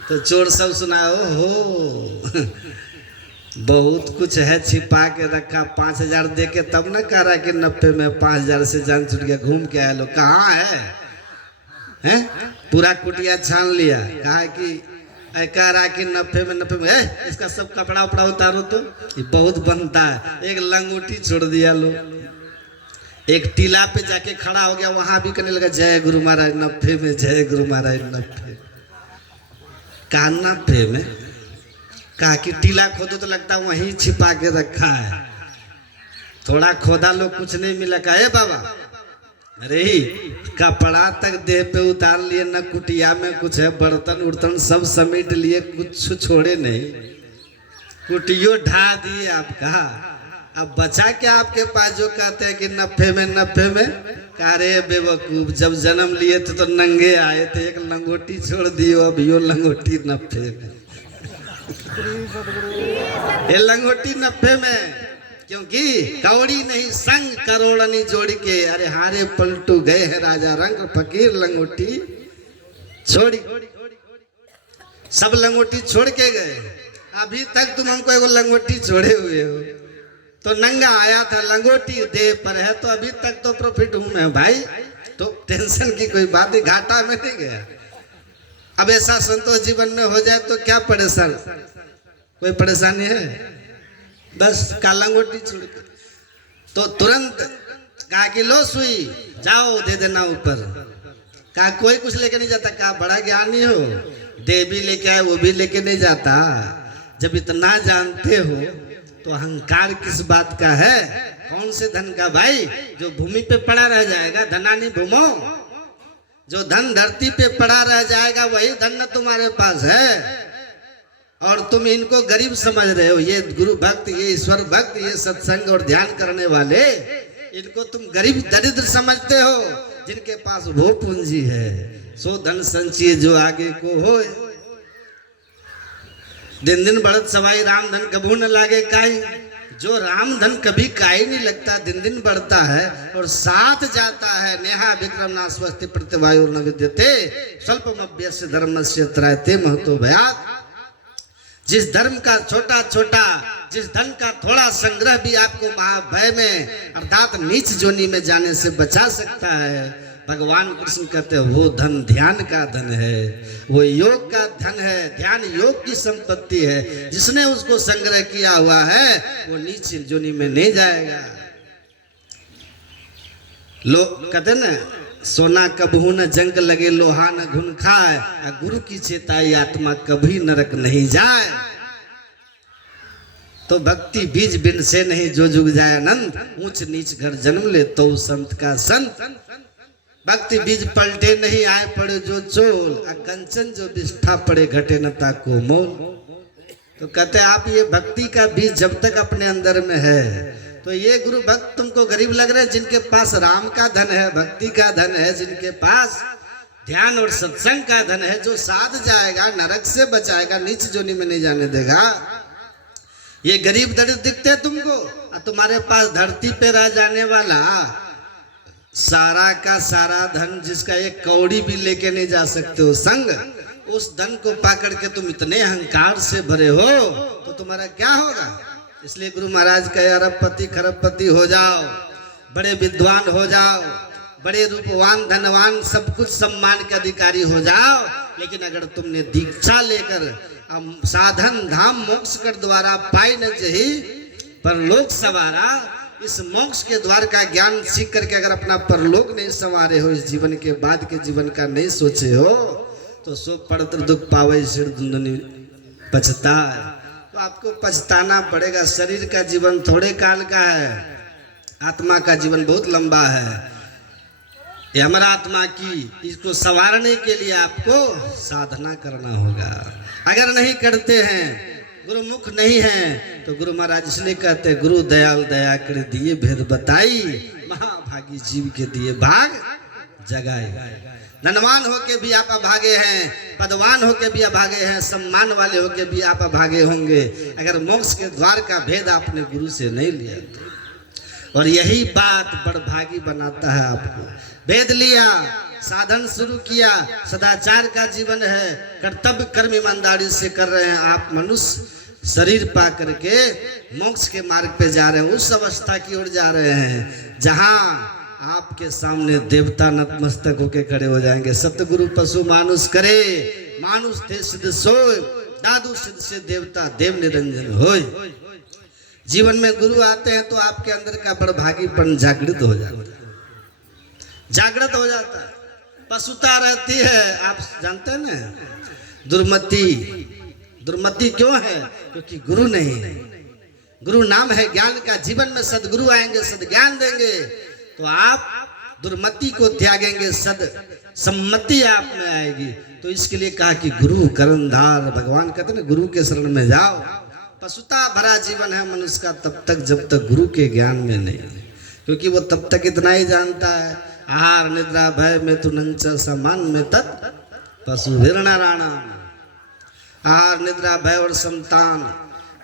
तो चोर सब सुनाओ हो बहुत कुछ है छिपा के रखा, 5,000 दे के तब न कह रहा कि 90 में 5,000 से जान छूट गया, घूम के आया लोग। कहाँ है? हैं? पूरा कुटिया छान लिया, कहा कि कह रहा कि 90 में इसका सब कपड़ा उपड़ा उतारो तो ये बहुत बनता है। एक लंगोटी छोड़ दिया लोग, एक टीला पे जाके खड़ा हो गया, वहां भी कहने लगा जय गुरु महाराज 90 में, जय गुरु महाराज 90। कहा 90 में? कहा कि टीला खोदो तो लगता वहीं छिपा के रखा है, थोड़ा खोदा लोग कुछ नहीं मिला। कहा बाबा अरे कपड़ा तक देह पे उतार लिए, न कुटिया में कुछ है, बर्तन उर्तन सब समेट लिए, कुछ छोड़े नहीं, कुटियो ढा दिए आपका। अब बचा क्या आपके पास जो कहते हैं कि 90 में? कह रहे बेवकूफ, जब जन्म लिए थे तो नंगे आए थे, एक लंगोटी छोड़ दियो, अब यो लंगोटी 90 में। ये लंगोटी 90 में, क्योंकि कौड़ी नहीं संग करोड़नी जोड़ के, अरे हारे पलटू गए हैं राजा रंग फकीर लंगोटी छोड़ी। सब लंगोटी छोड़ के गए, अभी तक तुम हमको एगो लंगोटी छोड़े हुए हो। तो नंगा आया था, लंगोटी दे पर है, तो अभी तक तो प्रॉफिट हूं मैं भाई, तो टेंशन की कोई बात नहीं, घाटा में नहीं गया। अब ऐसा संतोष जीवन में हो जाए तो क्या परेशान, कोई परेशानी है? बस का लंगोटी छोड़ के। तो तुरंत कहा कि लो सुई जाओ दे देना ऊपर। कहा कोई कुछ लेके नहीं जाता, कहा बड़ा ज्ञानी हो, दे भी लेके आए वो भी लेके नहीं जाता। जब इतना जानते हो तो अहंकार किस बात का है? कौन से धन का भाई? जो भूमि पे पड़ा रह जाएगा, धनानी भूमो, जो धन धरती पे पड़ा रह जाएगा वही धन न तुम्हारे पास है। और तुम इनको गरीब समझ रहे हो, ये गुरु भक्त, ये ईश्वर भक्त, ये सत्संग और ध्यान करने वाले, इनको तुम गरीब दरिद्र समझते हो। जिनके पास वो पूंजी है सो धन संचिए जो आगे को हो। दिन दिन बढ़त सवाई राम धन कबू न लागे काई। जो राम धन कभी काई नहीं लगता, दिन दिन बढ़ता है और साथ जाता है। नेहा विक्रम ना स्वस्ति प्रतिवायु न विद्यते स्वल्पमभ्यस्य धर्मस्य त्रायते महतो भयात्। जिस धर्म का छोटा छोटा, जिस धन का थोड़ा संग्रह भी आपको महाभय में अर्थात नीच जोनी में जाने से बचा सकता है, भगवान कृष्ण कहते हैं वो धन ध्यान का धन है, वो योग का धन है, ध्यान योग की संपत्ति है। जिसने उसको संग्रह किया हुआ है वो नीच जोनी में नहीं जाएगा। लोग कहते ना, सोना कबहू न जंग लगे, लोहा न घुन खाए, गुरु की चेताई आत्मा कभी नरक नहीं जाए। तो भक्ति बीज बिन से नहीं जो जुग जाए आनंद, ऊंच नीच घर जन्म ले तो संत का संत। भक्ति बीज पलटे नहीं आए पड़े जो चोल, कंचन जो बिष्ठा पड़े घटे न ताको मोल। तो कहते आप ये भक्ति का बीज जब तक अपने अंदर में है, तो ये गुरु भक्त तुमको गरीब लग रहे हैं। जिनके पास राम का धन है, भक्ति का धन है, जिनके पास ध्यान और सत्संग का धन है, जो साध जाएगा, नरक से बचाएगा, नीच जोनी में नहीं जाने देगा। ये गरीब दरिद्र दिखते हैं तुमको, और तुम्हारे पास धरती पे रह जाने वाला सारा का सारा धन, जिसका एक कौड़ी भी लेके नहीं जा सकते हो संग, उस धन को पाकर के तुम इतने अहंकार से भरे हो तो तुम्हारा क्या होगा? इसलिए गुरु महाराज कहे अरबपति खरबपति हो जाओ, बड़े विद्वान हो जाओ, बड़े रूपवान धनवान सब कुछ सम्मान के अधिकारी हो जाओ, लेकिन अगर तुमने दीक्षा लेकर साधन धाम मोक्ष कर द्वारा पाई न जही परलोक सवारा, इस मोक्ष के द्वार का ज्ञान सीख करके अगर अपना परलोक नहीं संवारे हो, इस जीवन के बाद के जीवन का नहीं सोचे हो, तो सो पड़तर दुख पावे सिर दुंदनी पछता। तो आपको पछताना पड़ेगा। शरीर का जीवन थोड़े काल का है, आत्मा का जीवन बहुत लंबा है। ये हमारा आत्मा की, इसको संवारने के लिए आपको साधना करना होगा। अगर नहीं करते हैं, गुरुमुख नहीं है, तो गुरु महाराज इसलिए कहते हैं गुरु दयाल दया कर दिए भेद बताई, महाभागी जीव के दिए भाग जगाए। धनवान होके भी आप अभागे हैं, पदवान होके भी अभागे हैं, सम्मान वाले होके भी आप अभागे होंगे अगर मोक्ष के द्वार का भेद आपने गुरु से नहीं लिया। और यही बात बड़भागी बनाता है आपको। भेद लिया, साधन शुरू किया, सदाचार का जीवन है, कर्तव्य कर्म ईमानदारी से कर रहे हैं, आप मनुष्य शरीर पा करके मोक्ष के मार्ग पे जा रहे हैं, उस अवस्था की ओर जा रहे हैं जहां आपके सामने देवता नतमस्तक होके खड़े हो जाएंगे। सतगुरु पशु मानुष करे, मानुष थे सिद्ध सोय, दादू सिद्ध से देवता देव निरंजन होय। जीवन में गुरु आते हैं तो आपके अंदर का बड़भागीपन जागृत हो जाता है, जागृत हो जाता है। पशुता रहती है, आप जानते हैं ना, दुर्मति। दुर्मति क्यों है? क्योंकि गुरु नहीं है। गुरु नाम है ज्ञान का। जीवन में सदगुरु आएंगे, सदज्ञान देंगे तो आप दुर्मति को त्यागेंगे, सद सम्मति आप में आएगी। तो इसके लिए कहा कि गुरु करनधार, भगवान कहते हैं ना गुरु के शरण में जाओ। पशुता भरा जीवन है मनुष्य का तब तक जब तक गुरु के ज्ञान में नहीं, क्योंकि वो तब तक इतना ही जानता है, आहार निद्रा भय में तुनंच समान में तत् पशु हिरणाराणा। आहार निद्रा भय और संतान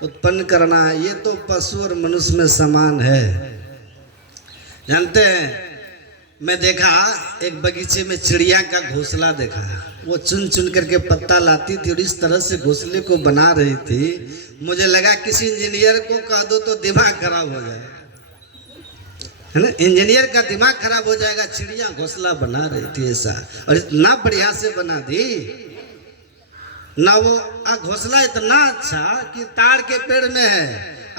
उत्पन्न करना, ये तो पशु और मनुष्य में समान है। जानते हैं, मैं देखा एक बगीचे में चिड़िया का घोंसला देखा, वो चुन चुन करके पत्ता लाती थी और इस तरह से घोंसले को बना रही थी। मुझे लगा किसी इंजीनियर को कह दो तो दिमाग खराब हो जाएगा, है ना, इंजीनियर का दिमाग खराब हो जाएगा। चिड़िया घोंसला बना रही थी ऐसा, और इतना बढ़िया से बना दी ना। वो घोंसला इतना अच्छा कि ताड़ के पेड़ में है,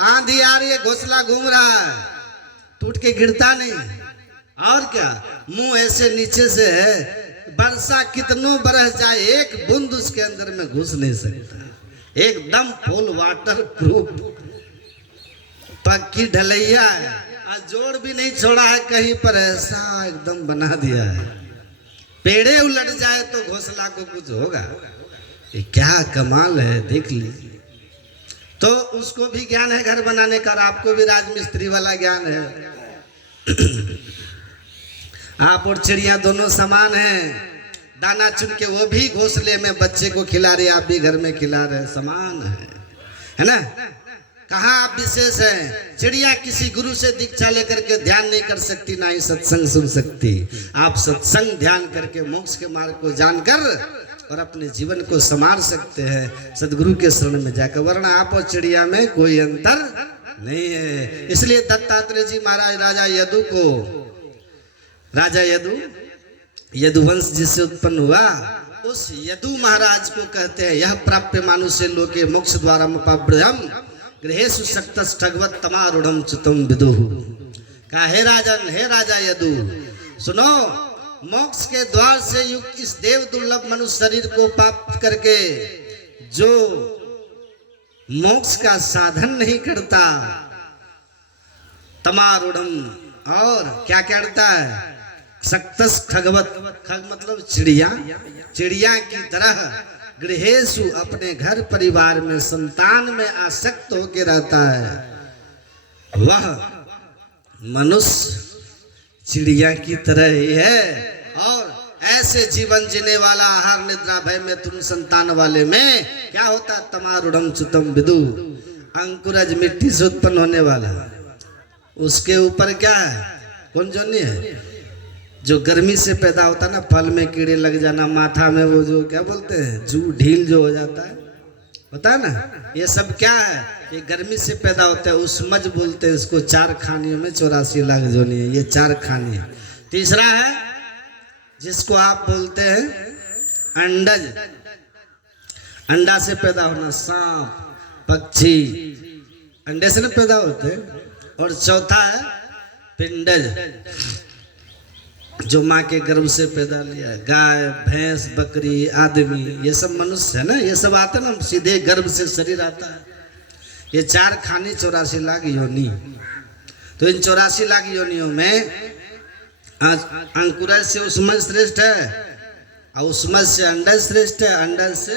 आंधी आ रही है, घोंसला घूम रहा है, टूट के गिरता नहीं। और क्या, मुंह ऐसे नीचे से है, वर्षा कितनों बरस जाए एक बूंद उसके अंदर में घुस नहीं सकता। एकदम फुल वाटर प्रूफ पक्की ढलैया है, और जोड़ भी नहीं छोड़ा है कहीं पर, ऐसा एकदम बना दिया है। पेड़े उलट जाए तो घोंसला को कुछ होगा। ये क्या कमाल है, देख लीजिए। तो उसको भी ज्ञान है घर बनाने का, आपको भी राजमिस्त्री वाला ज्ञान है। आप और चिड़िया दोनों समान हैं। दाना चुन के वो भी घोंसले में बच्चे को खिला रहे, आप भी घर में खिला रहे, समान है ना। कहाँ आप विशेष हैं। चिड़िया किसी गुरु से दीक्षा लेकर के ध्यान नहीं कर सकती, ना ही सत्संग सुन सकती। आप सत्संग ध्यान करके मोक्ष के मार्ग को जानकर और अपने जीवन को संवार सकते हैं सदगुरु के शरण में जाकर, वरना आप और चिड़िया में कोई अंतर नहीं है। इसलिए दत्तात्रेय जी महाराज राजा यदुवंश जिससे उत्पन्न हुआ, उस यदु महाराज को कहते हैं, यह प्राप्य मानुष्य लोके मोक्ष द्वारा मुपाभ्रयम् गृहेषु शक्तस्थगवत् तमारूढ़ं च्युतं विदुः। कहा, हे राजन, हे राजा यदु, सुनो, मोक्ष के द्वार से युक्त इस देव दुर्लभ मनुष्य शरीर को प्राप्त करके जो मोक्ष का साधन नहीं करता, तमारूढ़ं, और क्या करता है, शक्तस खगवत, खग मतलब चिड़िया, चिड़िया की तरह गृहेषु अपने घर परिवार में संतान में आसक्त होकर रहता है। वह मनुष्य चिड़िया की तरह ही है, और ऐसे जीवन जीने वाला आहार निद्रा भय में तुम संतान वाले में क्या होता, तमारूढ़ं च्युतं विदुः, अंकुरज मिट्टी से उत्पन्न होने वाला, उसके ऊपर क्या है, कौन जोनी है, जो गर्मी से पैदा होता है ना, फल में कीड़े लग जाना, माथा में वो जो क्या बोलते हैं, जू ढील जो हो जाता है, पता है ना, ये सब क्या है, ये गर्मी से पैदा होता है। उसमज बोलते हैं इसको। 4 खानियों में 84 लाख जोनी है, ये 4 खानी है। तीसरा है जिसको आप बोलते हैं अंडज, अंडा से पैदा होना, सांप, पक्षी अंडे से ना पैदा होते हैं। और चौथा है पिंडज, जो माँ के गर्भ से पैदा लिया, गाय, भैंस, बकरी, आदमी, ये सब मनुष्य है ना, ये सब आता है ना, सीधे गर्भ से शरीर आता है। ये 4 खानी 84 लाख योनि। तो इन 84 लाख योनियों में अंकुरज से उसमज श्रेष्ठ है, और उसमज से अंडज श्रेष्ठ है, अंडज से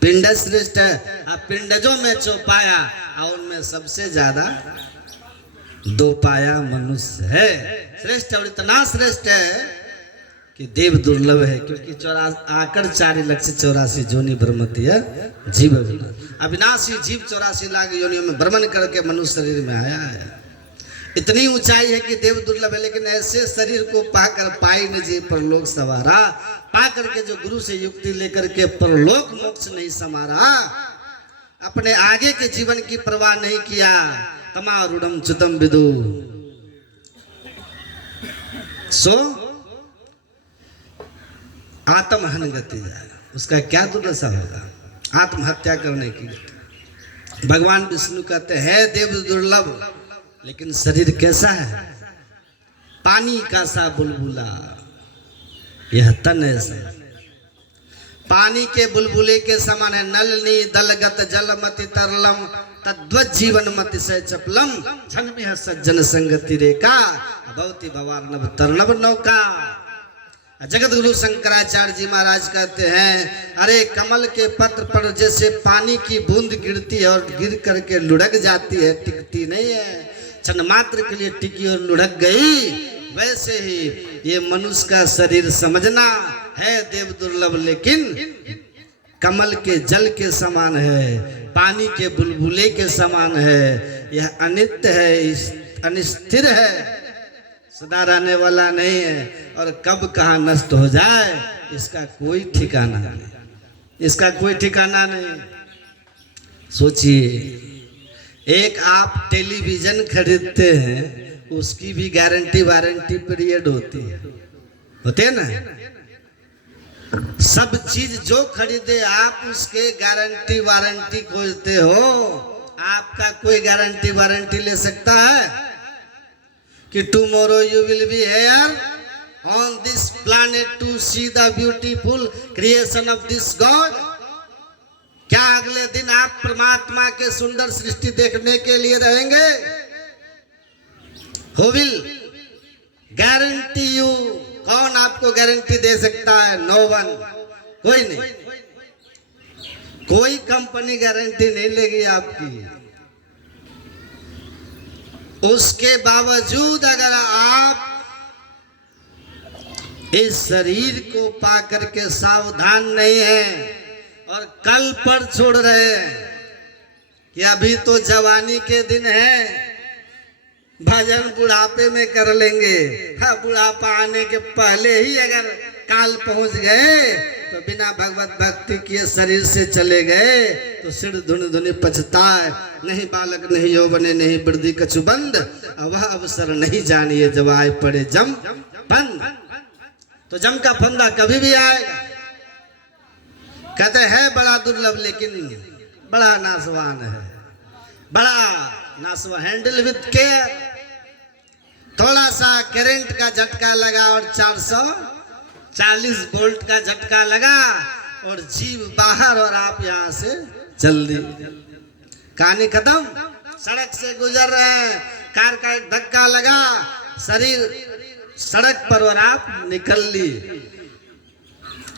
पिंडज श्रेष्ठ है। अब पिंडजों में चौपाया, और उनमें सबसे ज्यादा 2 पाया मनुष्य है श्रेष्ठ, और इतना श्रेष्ठ है कि देव दुर्लभ है, क्योंकि आकर 4,84,000 जोनि भ्रमती है जीव अविनाशी जीव 84 लाख योनियों में भ्रमण करके मनुष्य शरीर में आया है। इतनी ऊंचाई है कि देव दुर्लभ है, लेकिन ऐसे शरीर को पाकर पाई न जी परलोक सवारा, पा करके जो गुरु से युक्ति लेकर के परलोक मोक्ष नहीं समारा, अपने आगे के जीवन की परवाह नहीं किया, तमारूढ़ं च्युतं विदुः। सो आत्महन गति जाए, उसका क्या दुर्दशा होगा, आत्महत्या करने की। भगवान विष्णु कहते हैं, देव दुर्लभ, लेकिन शरीर कैसा है, पानी का सा बुलबुला, यह तन ऐसा पानी के बुलबुले के समान है। नलनी दलगत जलमति तरलम तद्वत जीवन मति से चपलम, छन में सज्जन संगति रेखा भवती भवार्णव तरनव नौका। जगत गुरु शंकराचार्य जी महाराज कहते हैं, अरे कमल के पत्र पर जैसे पानी की बूंद गिरती है और गिर करके लुढ़क जाती है, टिकती नहीं है, क्षण मात्र के लिए टिकी और लुढ़क गई, वैसे ही ये मनुष्य का शरीर समझना है देव दुर्लभ, लेकिन कमल के जल के समान है, पानी के बुलबुले के समान है। यह अनित्य है, अनिस्थिर है, सदा रहने वाला नहीं है, और कब कहाँ नष्ट हो जाए इसका कोई ठिकाना नहीं, इसका कोई ठिकाना नहीं। सोचिए, एक आप टेलीविजन खरीदते हैं, उसकी भी गारंटी वारंटी पीरियड होती है, होते है ना। सब चीज जो खरीदे आप उसके गारंटी वारंटी खोजते हो, आपका कोई गारंटी वारंटी ले सकता है? कि tomorrow you will be here on this planet to see the beautiful creation of this god. क्या अगले दिन आप परमात्मा के सुंदर सृष्टि देखने के लिए रहेंगे? Who will guarantee you? कौन आपको गारंटी दे सकता है? नो वन, कोई नहीं। कोई कंपनी गारंटी नहीं लेगी आपकी। उसके बावजूद अगर आप इस शरीर को पा करके सावधान नहीं है और कल पर छोड़ रहे हैं कि अभी तो जवानी के दिन है, भजन बुढ़ापे में कर लेंगे। हाँ, बुढ़ापा आने के पहले ही अगर काल पहुंच गए तो बिना भगवत भक्ति किए शरीर से चले गए तो सिर धुन धुनि पछताए। नहीं बालक नहीं यौवने नहीं वृद्धि कछु बंद, वह अवसर नहीं जानिए जब आए पड़े जम बंद। तो जम का फंदा कभी भी आएगा। कहते हैं बड़ा दुर्लभ लेकिन बड़ा नासवान है, बड़ा नासवान। Handle with care. थोड़ा सा करंट का झटका लगा और 440 वोल्ट का झटका लगा और जीव बाहर और आप यहां से चल दी। कहानी खत्म। सड़क से गुजर रहे हैं, कार का एक धक्का लगा, शरीर सड़क पर और आप निकल लिए।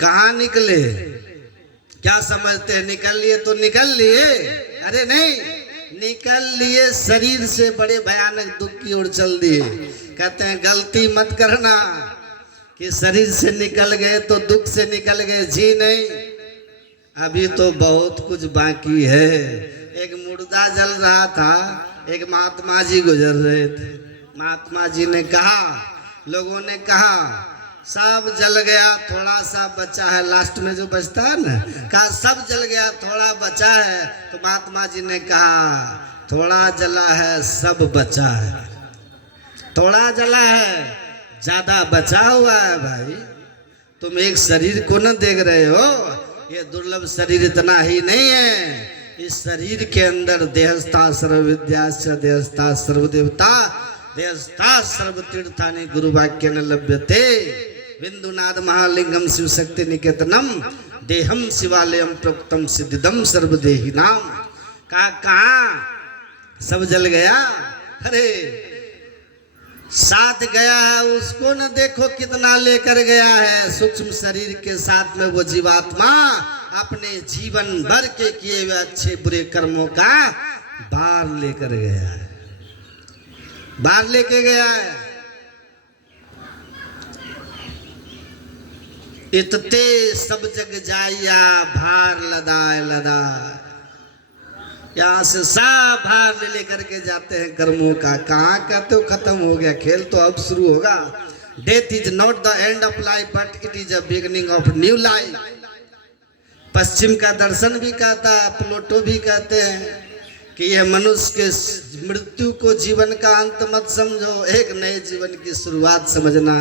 कहां निकले? क्या समझते हैं? निकल लिए तो निकल लिए? अरे नहीं, निकल लिए शरीर से बड़े भयानक दुख की ओर चल दिए। कहते हैं गलती मत करना कि शरीर से निकल गए तो दुख से निकल गए। जी नहीं, अभी तो बहुत कुछ बाकी है। एक मुर्दा जल रहा था, एक महात्मा जी गुजर रहे थे। महात्मा जी ने कहा, लोगों ने कहा सब जल गया, थोड़ा सा बचा है। लास्ट में जो बचता है ना, कहा सब जल गया, थोड़ा बचा है। तो महात्मा जी ने कहा थोड़ा जला है, सब बचा है। थोड़ा जला है, ज्यादा बचा हुआ है। भाई तुम एक शरीर को न देख रहे हो, ये दुर्लभ शरीर इतना ही नहीं है। इस शरीर के अंदर देहस्था सर्वविद्याश्च देहस्था सर्वदेवता देहस्था सर्वतीर्थानि गुरुवाक्येन लभ्यते। बिंदुनाद महालिंगम शिव शक्ति निकेतनम देहम शिवालयम प्रोक्तम सिद्धिदम सर्वदेहिनाम। कहाँ सब जल गया? अरे साथ गया है, उसको न देखो कितना लेकर गया है। सूक्ष्म शरीर के साथ में वो जीवात्मा अपने जीवन भर के किए हुए अच्छे बुरे कर्मों का भार लेकर गया है, बाहर लेके गया है। इतते सब जग जाइया भार लदाए लदा। यहाँ से सब भार ले लेकर के जाते हैं कर्मों का। कहाँ कहते हो खत्म हो गया खेल, तो अब शुरू होगा। Death is not the end of life but it is a beginning of new life. पश्चिम का दर्शन भी कहता है, प्लेटो भी कहते हैं कि यह मनुष्य के मृत्यु को जीवन का अंत मत समझो, एक नए जीवन की शुरुआत समझना।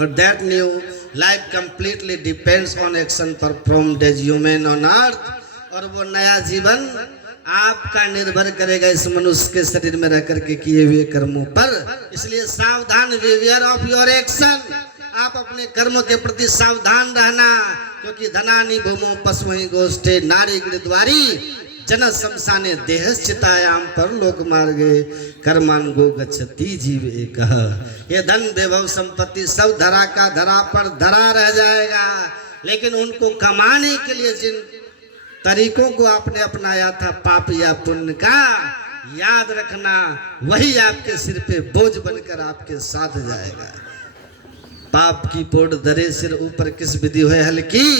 और that new life completely depends on action performed as human on earth. और वो नया जीवन आपका निर्भर करेगा इस मनुष्य के शरीर में रह करके किए हुए कर्मों पर। इसलिए सावधान, वेवियर ऑफ योर एक्शन। आप अपने कर्मों के प्रति सावधान रहना, क्योंकि धनानि भूमो पशुहि गोष्ठे नारी गृद्वारी जन शमशाने देहश्चितायाम पर लोक मार्गे कर्मान गो गच्छति जीव एक। ये धन वैभव संपत्ति सब धरा का धरा पर धरा रह जाएगा, लेकिन उनको कमाने के लिए जिन तरीकों को आपने अपनाया था पाप या पुण्य का, याद रखना वही आपके सिर पे बोझ बनकर आपके साथ जाएगा। पाप की पोट धरे सिर ऊपर किस विधि है हल्की।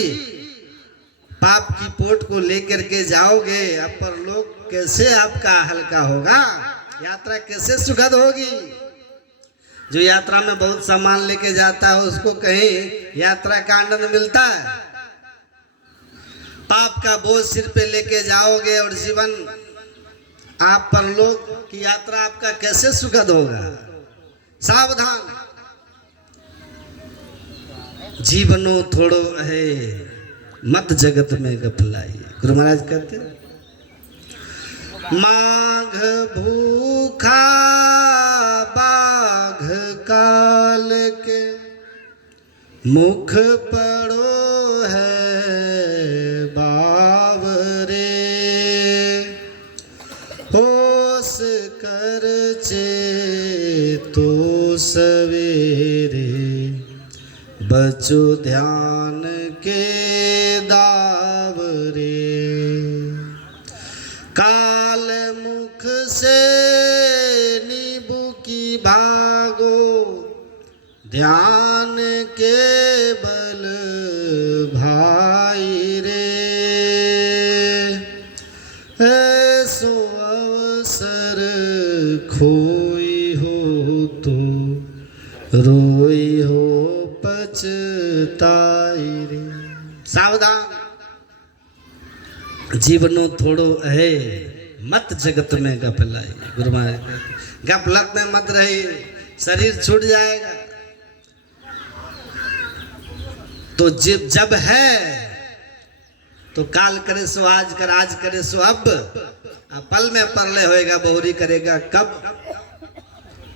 पाप की पोट को लेकर के जाओगे, अब पर लोग कैसे आपका हल्का होगा? यात्रा कैसे सुखद होगी? जो यात्रा में बहुत सामान लेके जाता है उसको कहीं यात्रा का आनंद मिलता है? पाप का बोझ सिर पे लेके जाओगे और जीवन आप पर लोग की यात्रा आपका कैसे सुखद होगा? सावधान, जीवनो थोड़ो है मत जगत में गफलाई। गुरु महाराज कहते माघ भूखा बा मुख पड़ो है बावरे, होश कर चे तो सवेरे, बचो ध्यान के दावरे। काल मुख से नींबू की भागो, ध्यान के बल भाई रे, ऐसो अवसर खोई हो तो रोई हो पछताई रे। सावधान जीवनो थोड़ो है, मत जगत में गपलाई। गुरु महाराज गपलत में मत रही, शरीर छूट जाएगा। तो जब है तो काल करे सो आज कर, आज करे सो अब पल में परले होएगा, बहुरी करेगा कब।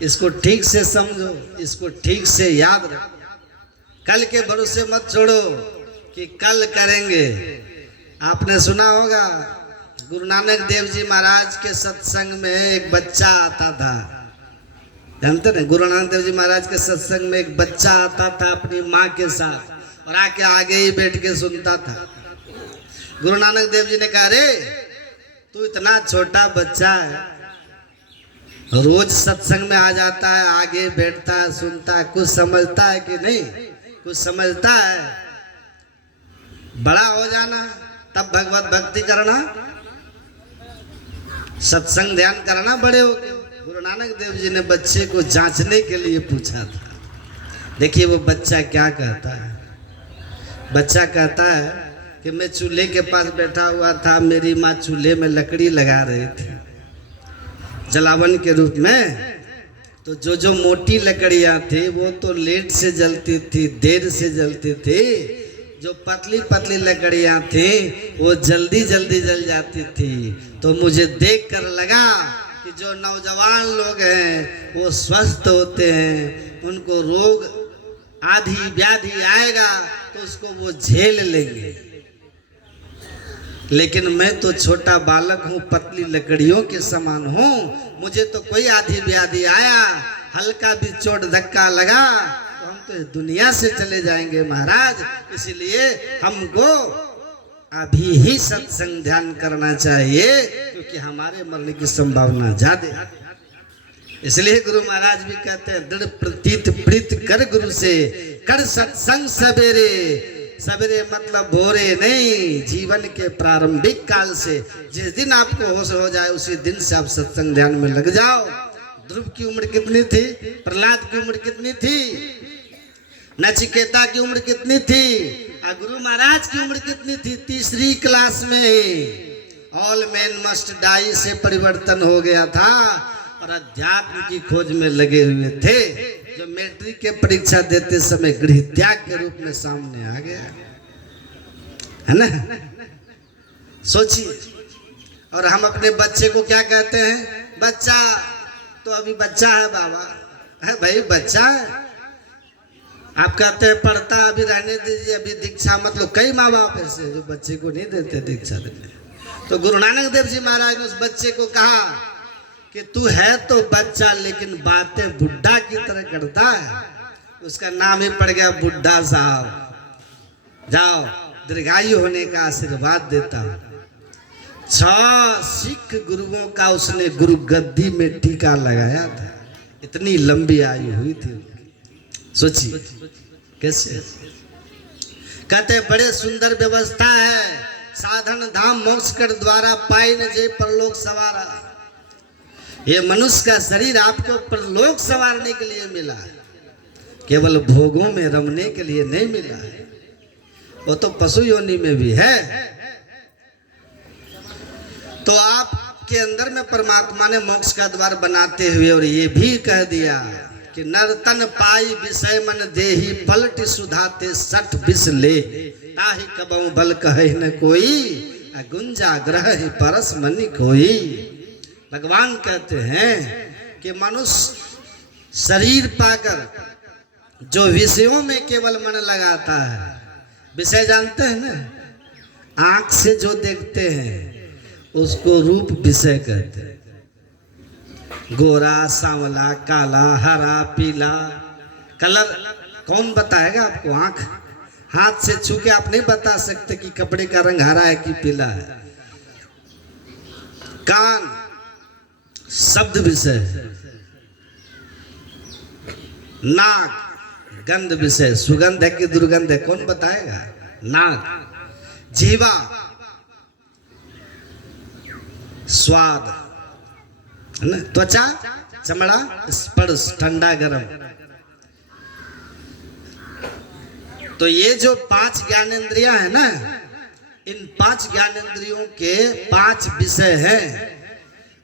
इसको ठीक से समझो, इसको ठीक से याद रखो। कल के भरोसे मत छोड़ो कि कल करेंगे। आपने सुना होगा गुरु नानक देव जी महाराज के सत्संग में एक बच्चा आता था, जानते ना? गुरु नानक देव जी महाराज के सत्संग में एक बच्चा आता था अपनी माँ के साथ और आके आगे ही बैठ के सुनता था। गुरु नानक देव जी ने कहा, रे तू इतना छोटा बच्चा है, रोज सत्संग में आ जाता है, आगे बैठता है, सुनता है, कुछ समझता है कि नहीं? कुछ समझता है? बड़ा हो जाना तब भगवत भक्ति करना, सत्संग ध्यान करना बड़े हो गए। गुरु नानक देव जी ने बच्चे को जांचने के लिए पूछा था। देखिए वो बच्चा क्या कहता है। बच्चा कहता है कि मैं चूल्हे के पास बैठा हुआ था, मेरी माँ चूल्हे में लकड़ी लगा रही थी जलावन के रूप में। तो जो मोटी लकड़ियाँ थी वो तो लेट से जलती थी, देर से जलती थी। जो पतली पतली लकड़ियाँ थी वो जल्दी जल्दी जल जाती थी। तो मुझे देखकर लगा कि जो नौजवान लोग हैं वो स्वस्थ होते हैं, उनको रोग आदि व्याधि आएगा तो उसको वो झेल लेंगे, लेकिन मैं तो छोटा बालक हूँ, पतली लकड़ियों के समान हूँ, मुझे तो कोई आधी व्याधि आया, हल्का भी चोट धक्का लगा तो हम तो दुनिया से चले जाएंगे महाराज। इसलिए हमको अभी ही सत्संग ध्यान करना चाहिए, क्योंकि हमारे मरने की संभावना ज्यादा। इसलिए गुरु महाराज भी कहते हैं, दृढ़ प्रतीत प्रीत कर गुरु से, कर सत्संग सवेरे। सवेरे मतलब भोरे नहीं, जीवन के प्रारंभिक काल से। जिस दिन आपको होश हो जाए उसी दिन से आप सत्संग ध्यान में लग जाओ। ध्रुव की उम्र कितनी थी? प्रहलाद की उम्र कितनी थी? नचिकेता की उम्र कितनी थी? और गुरु महाराज की उम्र कितनी थी? तीसरी क्लास में ऑल मैन मस्ट डाई से परिवर्तन हो गया था और अध्यात्म की खोज में लगे हुए थे, जो मैट्रिक के परीक्षा देते समय गृह त्याग के रूप में सामने आ गया, है ना? सोचिए। और हम अपने बच्चे को क्या कहते हैं? बच्चा तो अभी बच्चा है बाबा, है भाई बच्चा है। आप कहते हैं पढ़ता, अभी रहने दीजिए, अभी दीक्षा मत लो। कई माँ बाप ऐसे जो बच्चे को नहीं देते दीक्षा देने। तो गुरु नानक देव जी महाराज ने उस बच्चे को कहा कि तू है तो बच्चा लेकिन बातें बुढ़ा की तरह करता है। उसका नाम ही पड़ गया बुढ़ा साहब। जाओ, दीर्घायु होने का आशीर्वाद देता हूं। 6 सिख गुरुओं का उसने गुरु गद्दी में टीका लगाया था, इतनी लंबी आयु हुई थी। सोचिए कैसे। कहते बड़े सुंदर व्यवस्था है, साधन धाम मोक्ष कर द्वारा पाई न जे परलोक सवारा। ये मनुष्य का शरीर आपको परलोक संवारने के लिए मिला है, केवल भोगों में रमने के लिए नहीं मिला है। वो तो पशु योनि में भी है। तो आपके अंदर में परमात्मा ने मोक्ष का द्वार बनाते हुए और ये भी कह दिया कि नर्तन पाई विषय मन देही, पलट सुधाते सठ विष ले, ताहि कबहु बल कहे न कोई, गुंजा ग्रह परस मनि कोई। भगवान कहते हैं कि मनुष्य शरीर पाकर जो विषयों में केवल मन लगाता है, विषय जानते हैं ना, आंख से जो देखते हैं उसको रूप विषय कहते हैं। गोरा, सांवला, काला, हरा, पीला, कलर कौन बताएगा आपको? आंख हाथ से छू के आप नहीं बता सकते कि कपड़े का रंग हरा है कि पीला है। कान शब्द विषय, नाक गंध विषय, सुगंध है कि दुर्गंध है कौन बताएगा? नाक। जीवा स्वाद है ना, त्वचा चमड़ा स्पर्श ठंडा गरम। तो ये जो 5 ज्ञानेंद्रियां है ना, इन 5 ज्ञानेंद्रियों के 5 विषय हैं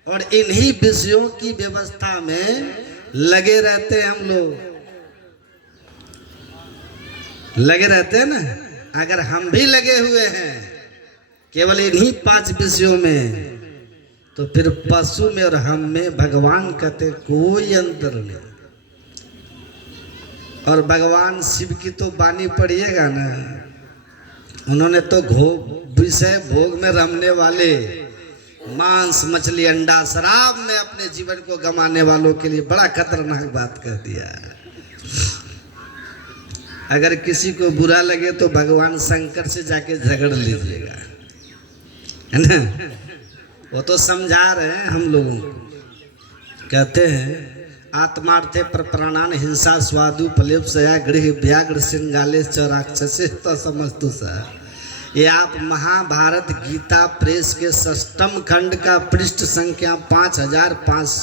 और इन्हीं विषयों की व्यवस्था में लगे रहते हैं हम लोग, लगे रहते हैं ना। अगर हम भी लगे हुए हैं केवल इन्हीं 5 विषयों में, तो फिर पशु में और हम में भगवान कहते कोई अंतर नहीं। और भगवान शिव की तो बानी पढ़िएगा ना, उन्होंने तो विषय भोग में रमने वाले, मांस मछली अंडा शराब में अपने जीवन को गंवाने वालों के लिए बड़ा खतरनाक बात कह दिया। अगर किसी को बुरा लगे तो भगवान शंकर से जाके झगड़ लीजिएगा, है ना। वो तो समझा रहे हैं हम लोगों को। कहते हैं आत्मार्थे पर प्राणान हिंसा स्वादु फलेप्सया गृह व्याघ्र सिंगाले च राक्षसे तो समस्तु सा। ये आप महाभारत गीता प्रेस के 6म खंड का पृष्ठ संख्या 5550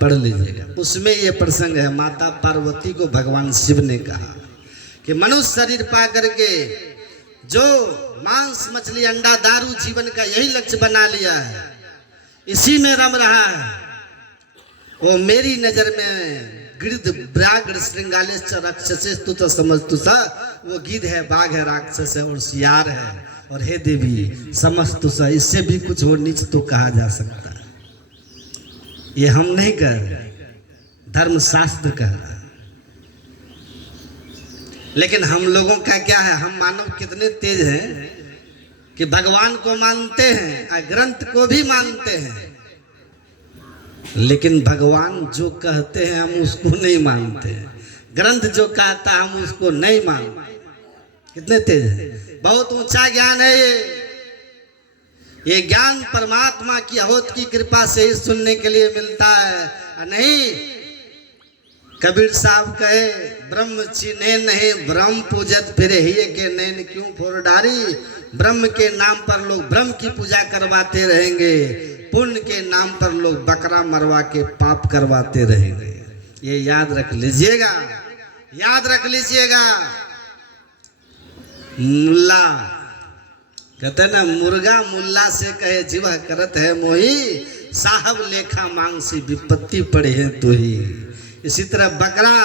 पढ़ लीजिएगा। उसमें ये प्रसंग है, माता पार्वती को भगवान शिव ने कहा कि मनुष्य शरीर पा करके जो मांस मछली अंडा दारू जीवन का यही लक्ष्य बना लिया है, इसी में रम रहा है, वो मेरी नजर में गिद्ध व्याघ्र श्रृंगालेश राक्षसे तू तो समझ तू सा, वो गिद्ध है, बाघ है, राक्षस है और सियार है, और हे देवी समझ तू सा। इससे भी कुछ और नीच तो कहा जा सकता है। ये हम नहीं कह रहे, धर्मशास्त्र कह रहा है। लेकिन हम लोगों का क्या है, हम मानव कितने तेज हैं कि भगवान को मानते हैं और ग्रंथ को भी मानते हैं, लेकिन भगवान जो कहते हैं हम उसको नहीं मानते हैं, ग्रंथ जो कहता है हम उसको नहीं मानते। कितने तेज है, बहुत ऊंचा ज्ञान है ये ज्ञान परमात्मा की अहोत की कृपा से ही सुनने के लिए मिलता है। नहीं, कबीर साहब कहे ब्रह्म चीने नहीं ब्रह्म पूजत फिरे ही के नैन क्यों फोर डारी। ब्रह्म के नाम पर लोग ब्रह्म की पूजा करवाते रहेंगे, पुण्य के नाम पर लोग बकरा मरवा के पाप करवाते रहेंगे। ये याद रख लीजिएगा, याद रख लीजिएगा। मुल्ला कहते ना, मुर्गा मुल्ला से कहे जीवा करत है मोही, साहब लेखा मांगसी विपत्ति पड़े हैं तो ही। इसी तरह बकरा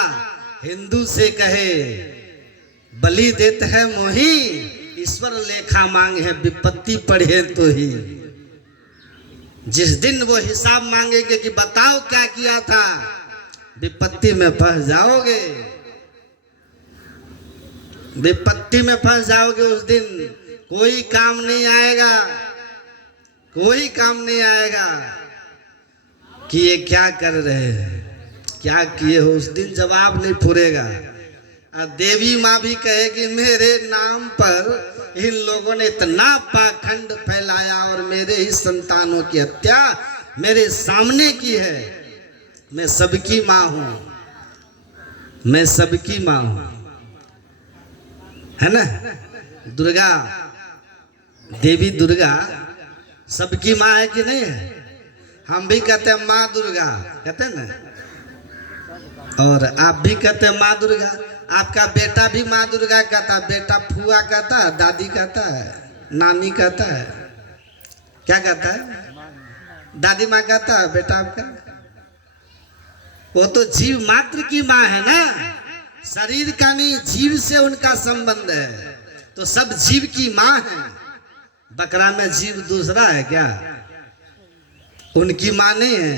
हिंदू से कहे बलि देते है मोही, ईश्वर लेखा मांगे है विपत्ति पड़े हैं तो ही। जिस दिन वो हिसाब मांगेंगे कि बताओ क्या किया था, विपत्ति में फंस जाओगे, विपत्ति में फंस जाओगे। उस दिन कोई काम नहीं आएगा, कोई काम नहीं आएगा कि ये क्या कर रहे हैं, क्या किए हो, उस दिन जवाब नहीं फुरेगा। देवी माँ भी कहेगी मेरे नाम पर इन लोगों ने इतना पाखंड फैलाया और मेरे ही संतानों की हत्या मेरे सामने की है। मैं सबकी माँ हूँ, मैं सबकी माँ हूँ, है ना। दुर्गा देवी दुर्गा सबकी माँ है कि नहीं है? हम भी कहते हैं माँ दुर्गा, कहते हैं ना, और आप भी कहते हैं माँ दुर्गा। आपका बेटा भी माँ दुर्गा कहता है, बेटा फुआ कहता है, दादी कहता है, नानी कहता है, क्या कहता है? दादी माँ कहता है बेटा आपका। वो तो जीव मात्र की माँ है ना, शरीर का नहीं, जीव से उनका संबंध है। तो सब जीव की माँ है। बकरा में जीव दूसरा है क्या? उनकी माँ नहीं है।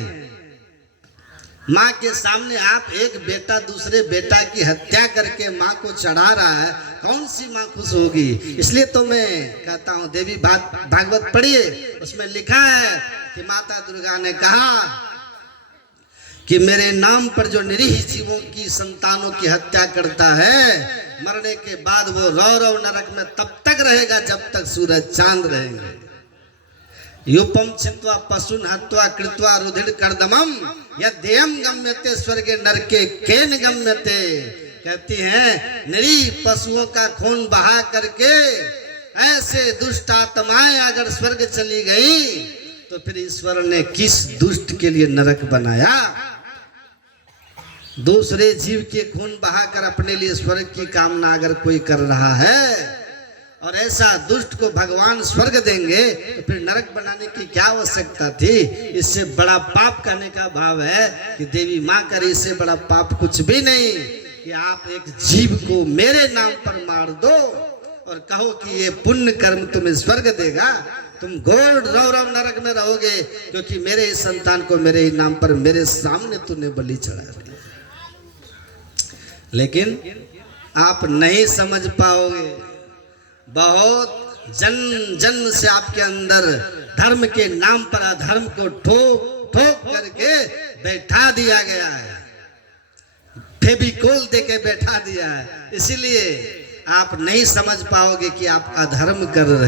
माँ के सामने आप एक बेटा दूसरे बेटा की हत्या करके माँ को चढ़ा रहा है, कौन सी माँ खुश होगी। इसलिए तो मैं कहता हूँ देवी भागवत पढ़िए, उसमें लिखा है कि माता दुर्गा ने कहा कि मेरे नाम पर जो निरीह जीवों की संतानों की हत्या करता है, मरने के बाद वो रौरव नरक में तब तक रहेगा जब तक सूरज चांद रहेंगे। युपम छित्वा पशुन हत्वा कृत्वा रुधिर कर्दमम यद्यम गम्यते स्वर्गे नरके केन गम्यते। कहती हैं निरीह पशुओं का खून बहा करके ऐसे दुष्ट आत्माएं अगर स्वर्ग चली गई तो फिर ईश्वर ने किस दुष्ट के लिए नरक बनाया। दूसरे जीव के खून बहाकर अपने लिए स्वर्ग की कामना अगर कोई कर रहा है और ऐसा दुष्ट को भगवान स्वर्ग देंगे तो फिर नरक बनाने की क्या आवश्यकता थी। इससे बड़ा पाप करने का भाव है कि देवी माँ करे, इससे बड़ा पाप कुछ भी नहीं कि आप एक जीव को मेरे नाम पर मार दो और कहो कि ये पुण्य कर्म तुम्हें स्वर्ग देगा, तुम घोर रौरव नरक में रहोगे क्योंकि मेरे इस संतान को मेरे ही नाम पर मेरे सामने तूने बलि चढ़ा। लेकिन आप नहीं समझ पाओगे, बहुत जन्म से आपके अंदर धर्म के नाम पर अधर्म को ठोक ठोक करके बैठा दिया गया है, फेविकोल देके बैठा दिया है। इसीलिए आप नहीं समझ पाओगे कि आप अधर्म कर रहे हैं।